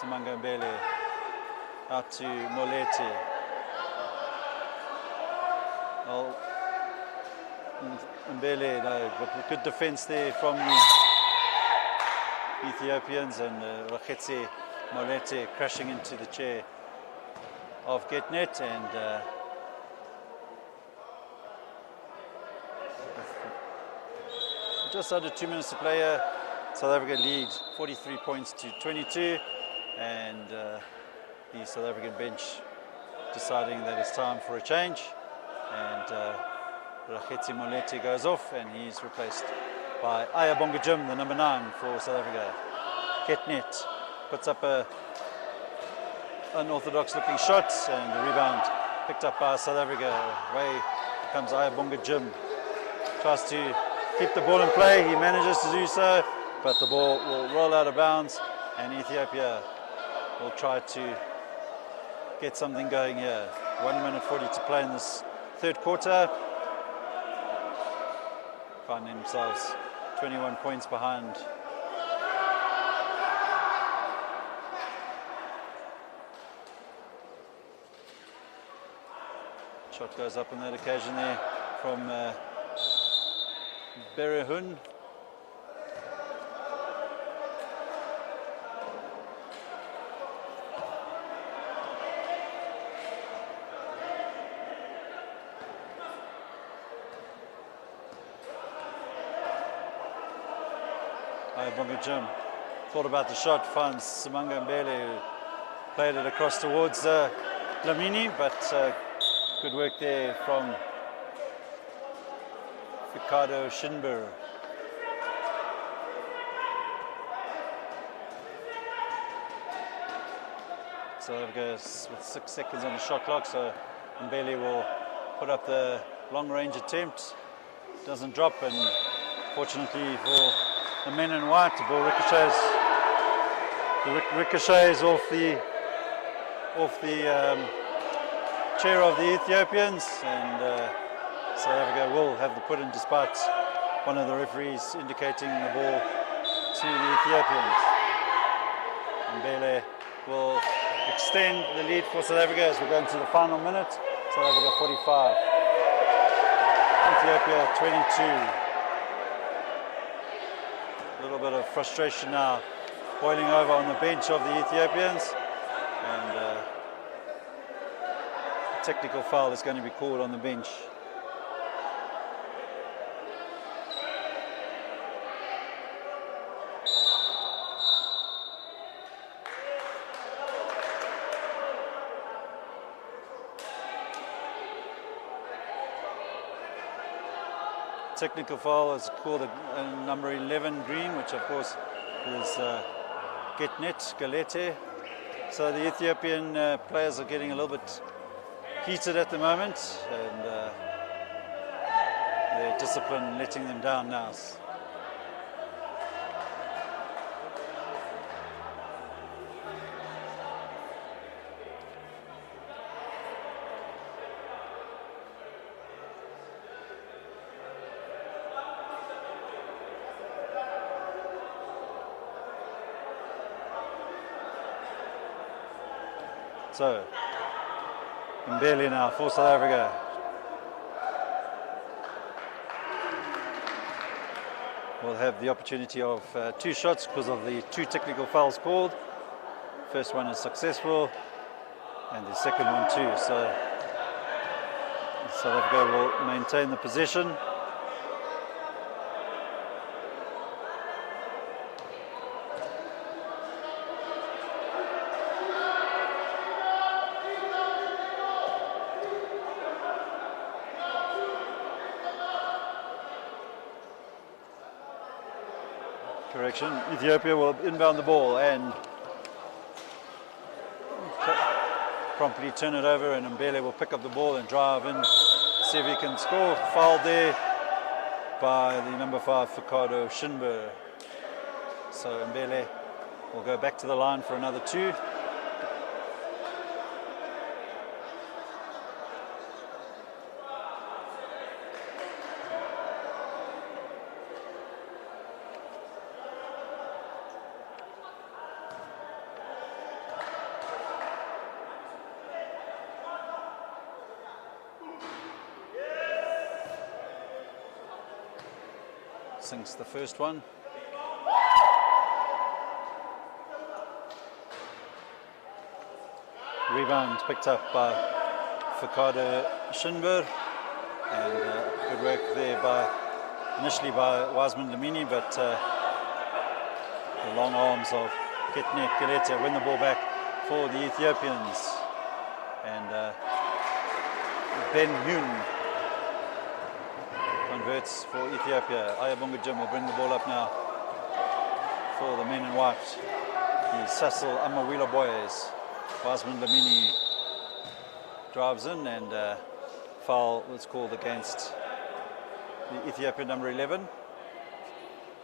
Samanga Mbele out to Molete. Well, Mbele, no, but good defense there from the Ethiopians, and Rakhetsi Molete crashing into the chair of Getnet, and just under 2 minutes to play here, South Africa lead 43 points to 22, and the South African bench deciding that it's time for a change. and Rakhetsi Moleti goes off, and he's replaced by Ayabonga Jim, the number 9 for South Africa. Ketnet puts up a unorthodox looking shot, and the rebound picked up by South Africa. Away comes Ayabonga Jim. Tries to keep the ball in play. He manages to do so, but the ball will roll out of bounds, and Ethiopia will try to get something going here. 1 minute 40 to play in this third quarter. Find themselves 21 points behind. Shot goes up on that occasion there from Berehun. Ayabonga Jim thought about the shot, finds Simanga Mbele, who played it across towards Dlamini, but good work there from Ricardo Shinber. So it goes with 6 seconds on the shot clock, so Mbele will put up the long range attempt. Doesn't drop, and fortunately for the men in white, the ball ricochets off the chair of the Ethiopians, and South Africa will have the put in despite one of the referees indicating the ball to the Ethiopians. Mbele will extend the lead for South Africa as we go into the final minute. South Africa 45, Ethiopia 22. A little bit of frustration now boiling over on the bench of the Ethiopians, and a technical foul is going to be called on the bench. Technical foul is called a number 11 green, which of course is Getnet Galete. So the Ethiopian players are getting a little bit heated at the moment, and their discipline letting them down now. So, Mbele now for South Africa. We'll have the opportunity of 2 shots because of the 2 technical fouls called. First one is successful, and the second one too. So, South Africa will maintain the possession. Correction, Ethiopia will inbound the ball and promptly turn it over, and Mbele will pick up the ball and drive in, see if he can score. Fouled there by the number 5, Ricardo Shinber. So Mbele will go back to the line for another 2. Sinks the first one. Rebound picked up by Ricardo Shinber, and good work there initially by Wiseman Lamini, but the long arms of Ketnet Galeta win the ball back for the Ethiopians, and Ben Yoon converts for Ethiopia. Ayabunga Jim will bring the ball up now for the men in white. The Cecil Amawila boys. Basman Lamini drives in, and foul was called against the Ethiopian number 11.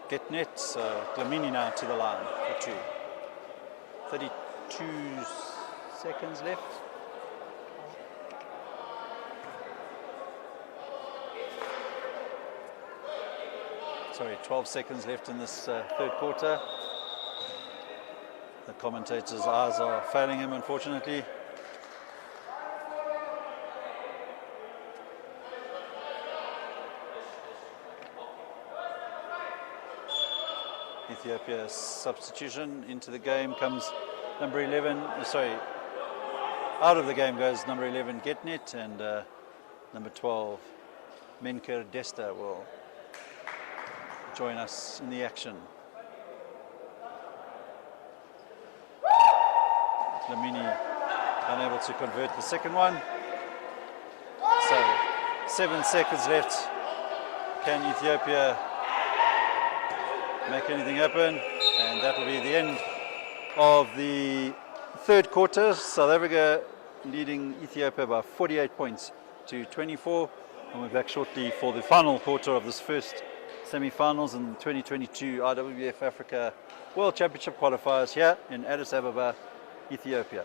Get net, so Lamini now to the line for 2. 32 seconds left. Sorry, 12 seconds left in this third quarter. The commentator's eyes are failing him, unfortunately. Ethiopia's substitution into the game comes number 11, out of the game goes number 11 Getnet, and number 12 Menker Desta will join us in the action. Lamini unable to convert the second one. So 7 seconds left. Can Ethiopia make anything happen? And that will be the end of the third quarter. South Africa leading Ethiopia by 48 points to 24. And we're back shortly for the final quarter of this first semi-finals in 2022 IWBF Africa World Championship qualifiers here in Addis Ababa, Ethiopia.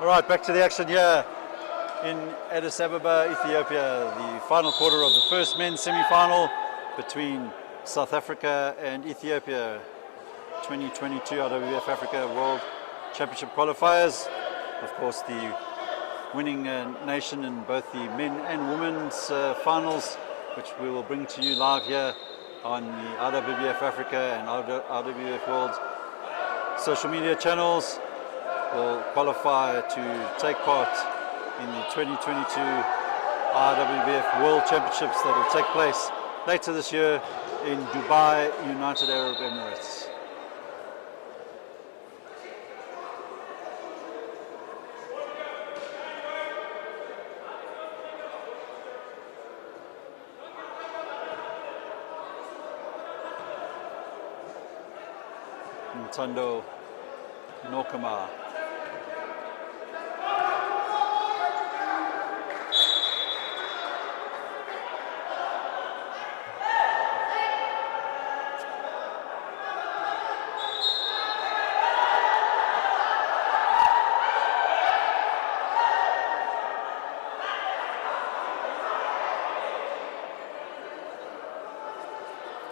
All right, back to the action here in Addis Ababa, Ethiopia. The final quarter of the first men's semi-final between South Africa and Ethiopia. 2022 IWBF Africa World Championship qualifiers. Of course, the winning nation in both the men and women's finals, which we will bring to you live here on the IWBF Africa and IWBF World social media channels, will qualify to take part in the 2022 IWBF World Championships that will take place later this year in Dubai, United Arab Emirates. Ntando Nokama.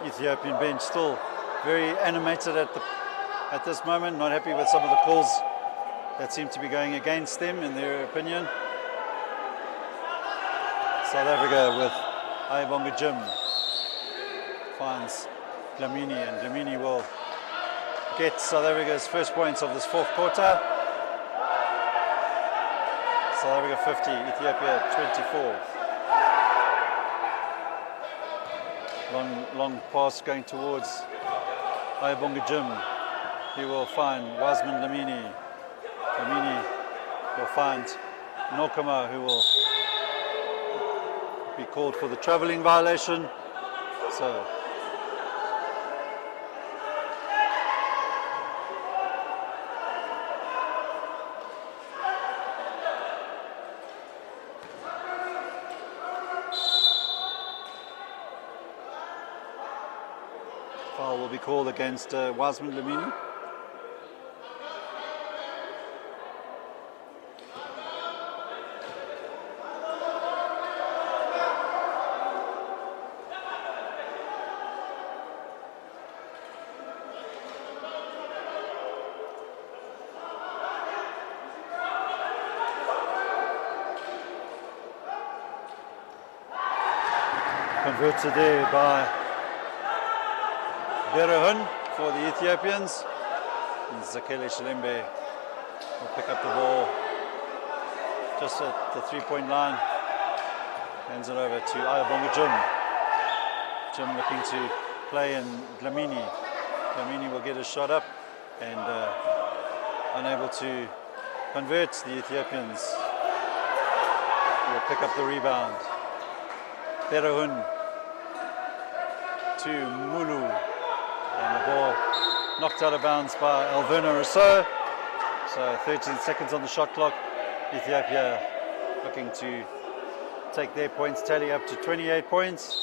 Ethiopian bench still very animated at this moment, not happy with some of the calls that seem to be going against them in their opinion. South Africa with Ayabonga Jim finds Dlamini, and Dlamini will get South Africa's first points of this fourth quarter. South Africa 50, Ethiopia 24. Long pass going towards Ayabonga Jim. He will find Wasman Dlamini. Dlamini will find Nokama, who will be called for the travelling violation. So foul will be called against Wasman Dlamini. Converted there by Berahun for the Ethiopians. And Zakele Shalembe will pick up the ball just at the three-point line. Hands it over to Ayabonga Jim. Jim looking to play in Dlamini. Dlamini will get a shot up and unable to convert. The Ethiopians will pick up the rebound. Berahun to Mulu, and the ball knocked out of bounds by Alverna Rousseau. So 13 seconds on the shot clock. Ethiopia looking to take their points tally up to 28 points.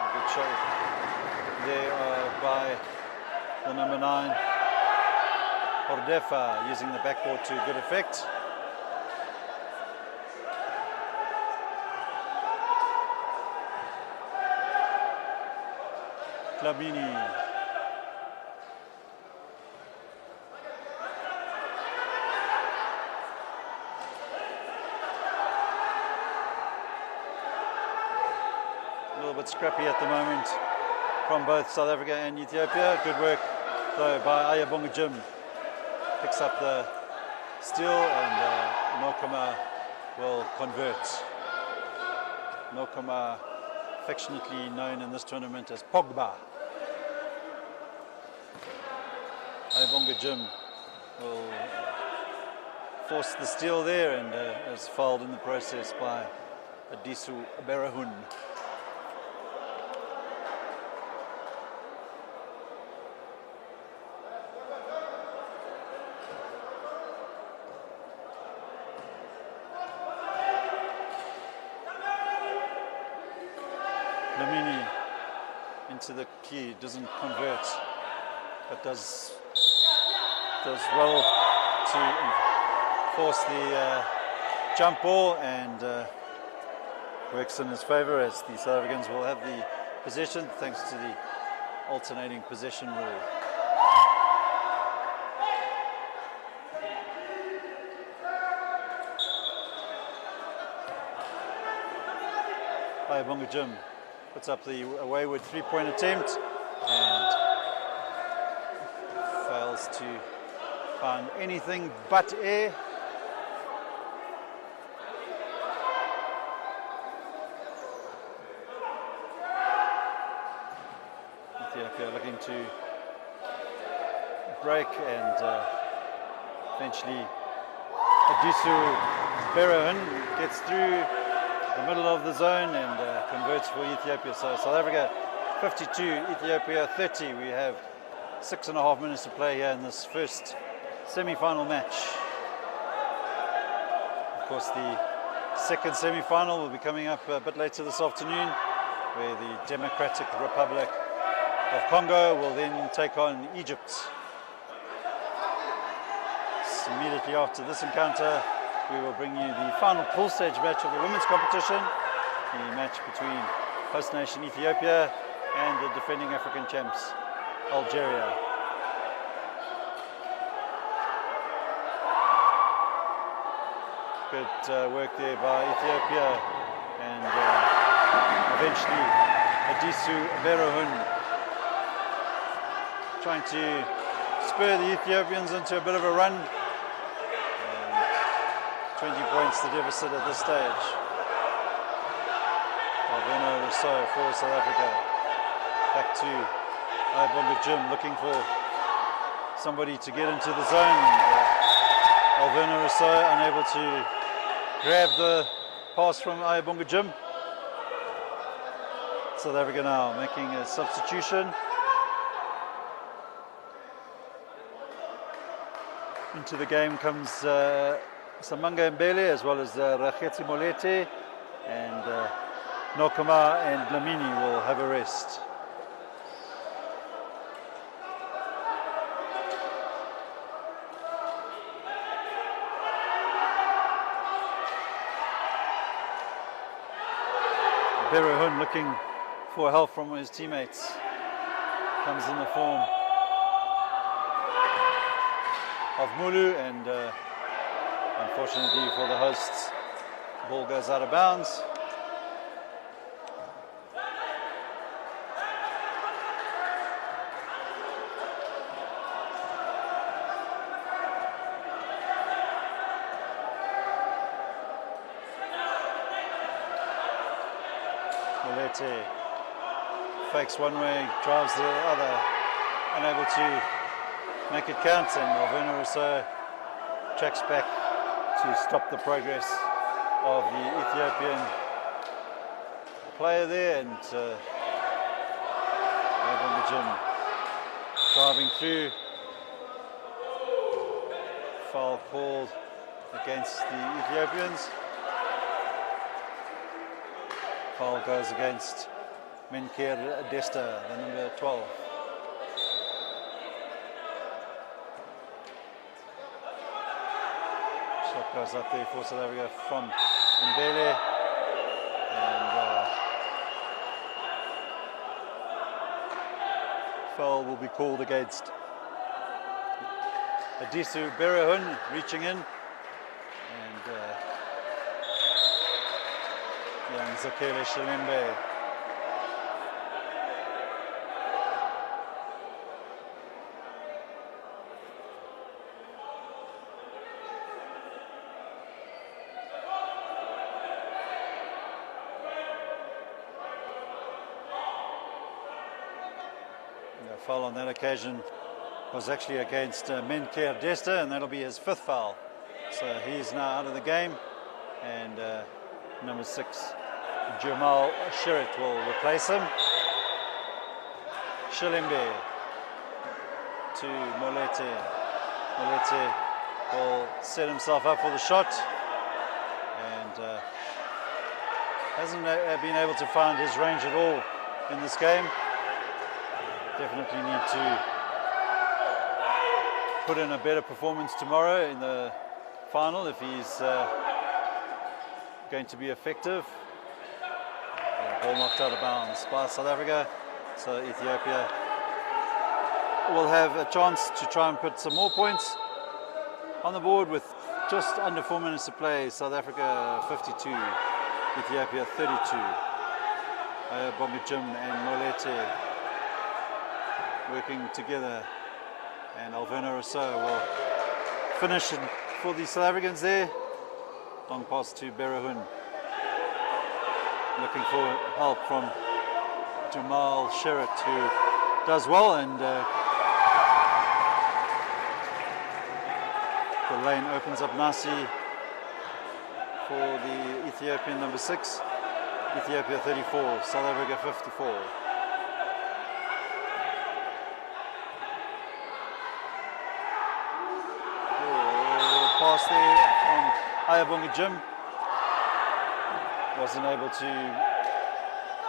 A good shot there by the number 9, Ordefa, using the backboard to good effect. Dlamini. A little bit scrappy at the moment from both South Africa and Ethiopia. Good work though by Ayabonga Jim. Picks up the steal, and Nokama will convert. Nokama, affectionately known in this tournament as Pogba. Ayabonga Jim will force the steal there, and is fouled in the process by Addis Berahun. Dlamini into the key, doesn't convert, but does well to force the jump ball, and works in his favour, as the South Africans will have the possession thanks to the alternating possession rule. Ayabonga Jim puts up the wayward three-point attempt and fails to find anything but air. Ethiopia looking to break, and eventually Addis Berahun gets through the middle of the zone and converts for Ethiopia. So South Africa 52, Ethiopia 30. We have 6.5 minutes to play here in this first semi-final match. Of course, the second semi-final will be coming up a bit later this afternoon, where the Democratic Republic of Congo will then take on Egypt. So immediately after this encounter, we will bring you the final pool stage match of the women's competition, the match between host nation Ethiopia and the defending African champs, Algeria. Good work there by Ethiopia, and eventually Addis Berahun trying to spur the Ethiopians into a bit of a run. 20 points the deficit at this stage. Alvena Rousseau for South Africa. Back to Ayabonga Jim, looking for somebody to get into the zone. Alvena Rousseau unable to grab the pass from Ayabonga Jim. South Africa now making a substitution. Into the game comes Samanga Mbele as well as Rakhetsi Molete, and Nokoma and Dlamini will have a rest. Berahun looking for help from his teammates. Comes in the form of Mulu, and unfortunately for the hosts, the ball goes out of bounds. Molete fakes one way, drives the other, unable to make it count, and Alvena Rousseau tracks back to stop the progress of the Ethiopian player there, and Ayabonga Jim driving through. Foul called against the Ethiopians. Foul goes against Menker Desta, the number 12. Shot goes up there for South Africa from Mbele, and foul will be called against Addis Berahun, reaching in, and young Zakele Shalembe. The foul on that occasion was actually against Menker Desta, and that'll be his 5th foul. So he's now out of the game, and number 6, Jamal Shirit, will replace him. Shalembe to Molete. Molete will set himself up for the shot, and hasn't been able to find his range at all in this game. Definitely need to put in a better performance tomorrow in the final if he's going to be effective. Ball knocked out of bounds by South Africa, so Ethiopia will have a chance to try and put some more points on the board with just under 4 minutes to play. South Africa 52, Ethiopia 32. Ayabonga Jim and Molete working together, and Alvena Rousseau will finish for the South Africans there. Long pass to Berahun, looking for help from Jamal Shirit, who does well, and the lane opens up nicely for the Ethiopian number 6. Ethiopia 34, South Africa 54. Pass there from Ayabonga Jim. Wasn't able to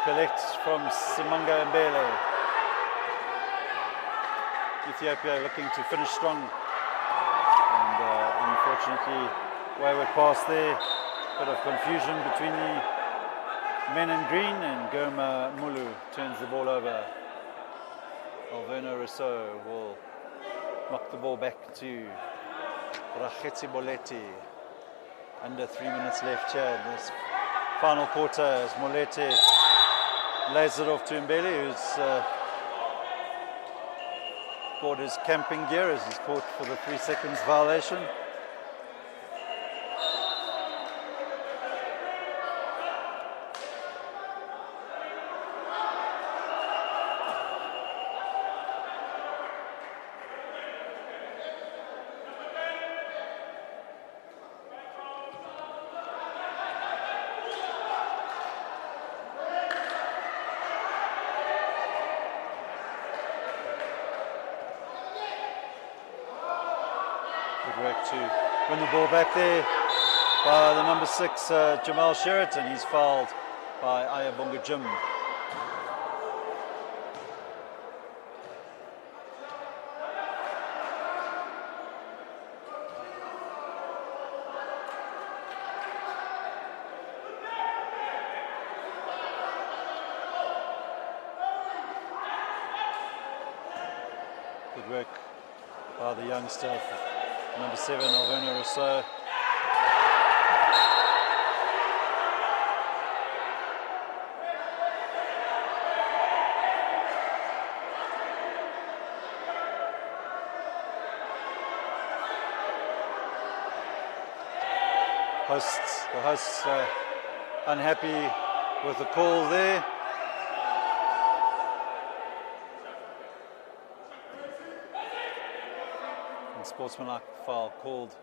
collect from Simanga Mbele. Ethiopia looking to finish strong. And unfortunately, wayward pass there. Bit of confusion between the men in green, and Goma Mulu turns the ball over. Alverno Rousseau will knock the ball back to Rakhetsi Boleti. Under 3 minutes left here in this final quarter as Molete lays it off to Mbele, who's bought his camping gear as he's caught for the 3 seconds violation. Good work to win the ball back there by the number 6, Jamal Sheraton. He's fouled by Ayabonga Jim. Good work by the youngster, number 7, Alverno Rousseau. The hosts unhappy with the call there. And sportsmanlike foul called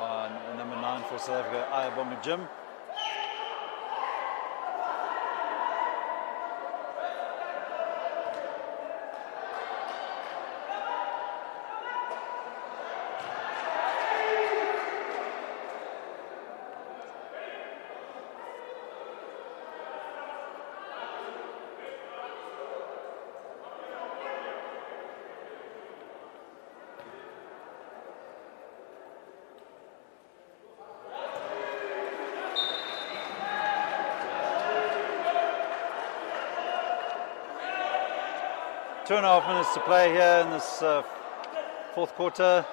on number 9 for South Africa, Ayabonga Jim. Two and a half minutes to play here in this fourth quarter.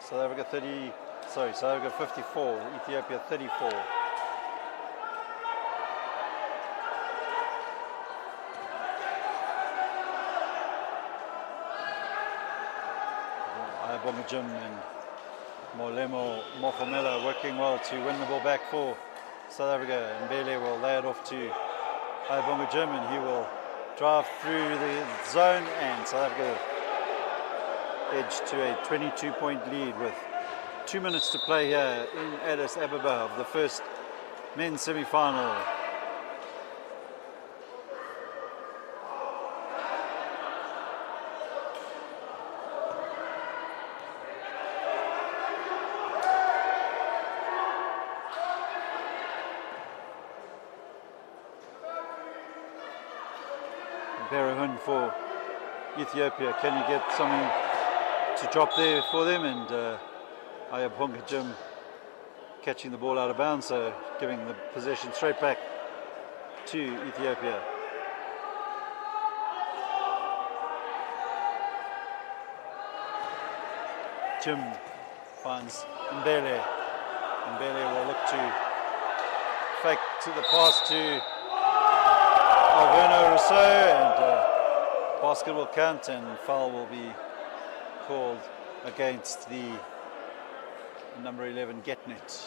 South Africa 54, Ethiopia 34. Ayabonga Jim and Molemo Mofomela working well to win the ball back for South Africa. Mbele will lay it off to Ayabonga Jim, and he will drive through the zone, and South Africa edge to a 22-point lead with 2 minutes to play here in Addis Ababa of the first men's semi-final. Berahun for Ethiopia. Can you get something to drop there for them? And Ayabonga Jim catching the ball out of bounds, so giving the possession straight back to Ethiopia. Jim finds Mbele. Mbele will look to fake to the pass to Alverno Rousseau, and basket will count and foul will be called against the number 11 Getnet.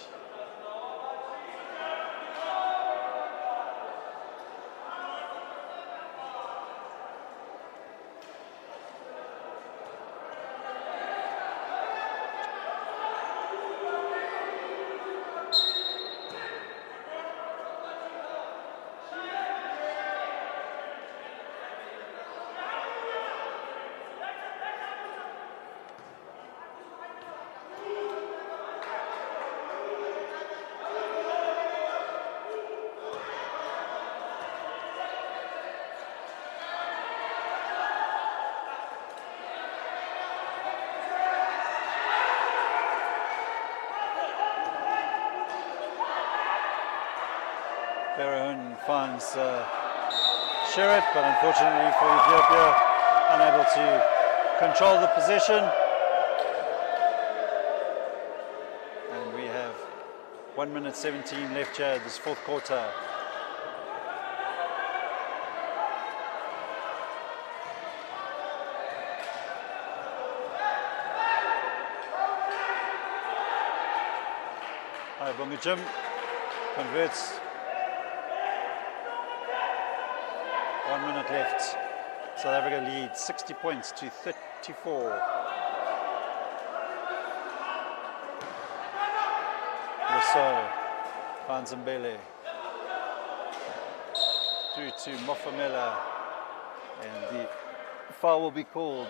Berahun finds Sherritt, but unfortunately for Ethiopia, unable to control the possession. And we have 1 minute 17 left here this fourth quarter. IWBF Jim converts. 1 minute left. South Africa leads 60 points to 34. Rousseau finds Mbele. Through to Mofamela. And the foul will be called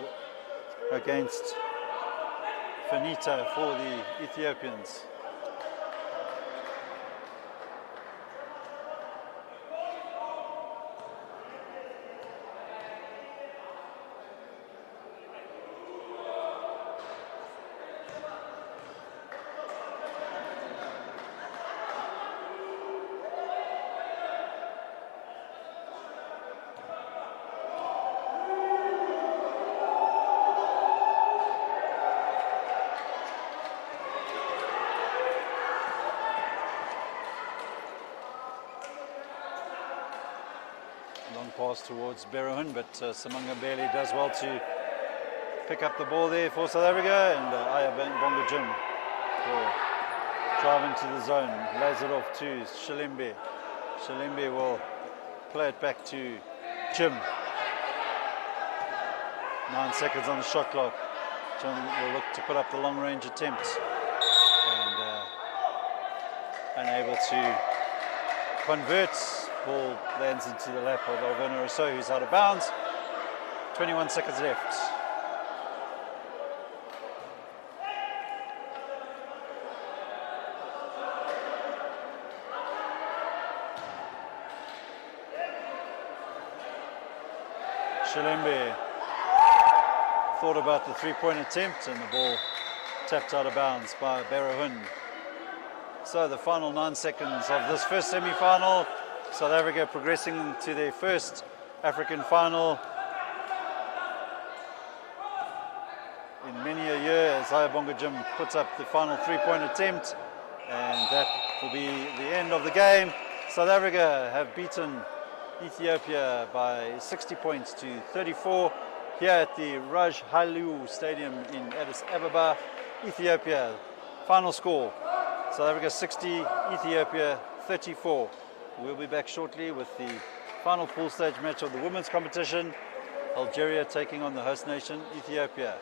against Finita for the Ethiopians. Long pass towards Berahun, but Samanga Bailey does well to pick up the ball there for South Africa, and IWBF Jim will drive into the zone. Lays it off to Shalimbe. Shalimbe will play it back to Jim. 9 seconds on the shot clock. Jim will look to put up the long range attempt, and unable to convert. Ball lands into the lap of Alvena Rousseau, who's out of bounds. 21 seconds left. Shalimbe thought about the three-point attempt, and the ball tapped out of bounds by Berahun. So the final 9 seconds of this first semi-final. South Africa progressing to their first African final in many a year, as IWBF Jim puts up the final three-point attempt, and that will be the end of the game. South Africa have beaten Ethiopia by 60 points to 34 here at the Raj Hailu Stadium in Addis Ababa, Ethiopia. Final score, South Africa 60, Ethiopia 34. We'll be back shortly with the final pool stage match of the women's competition. Algeria taking on the host nation, Ethiopia.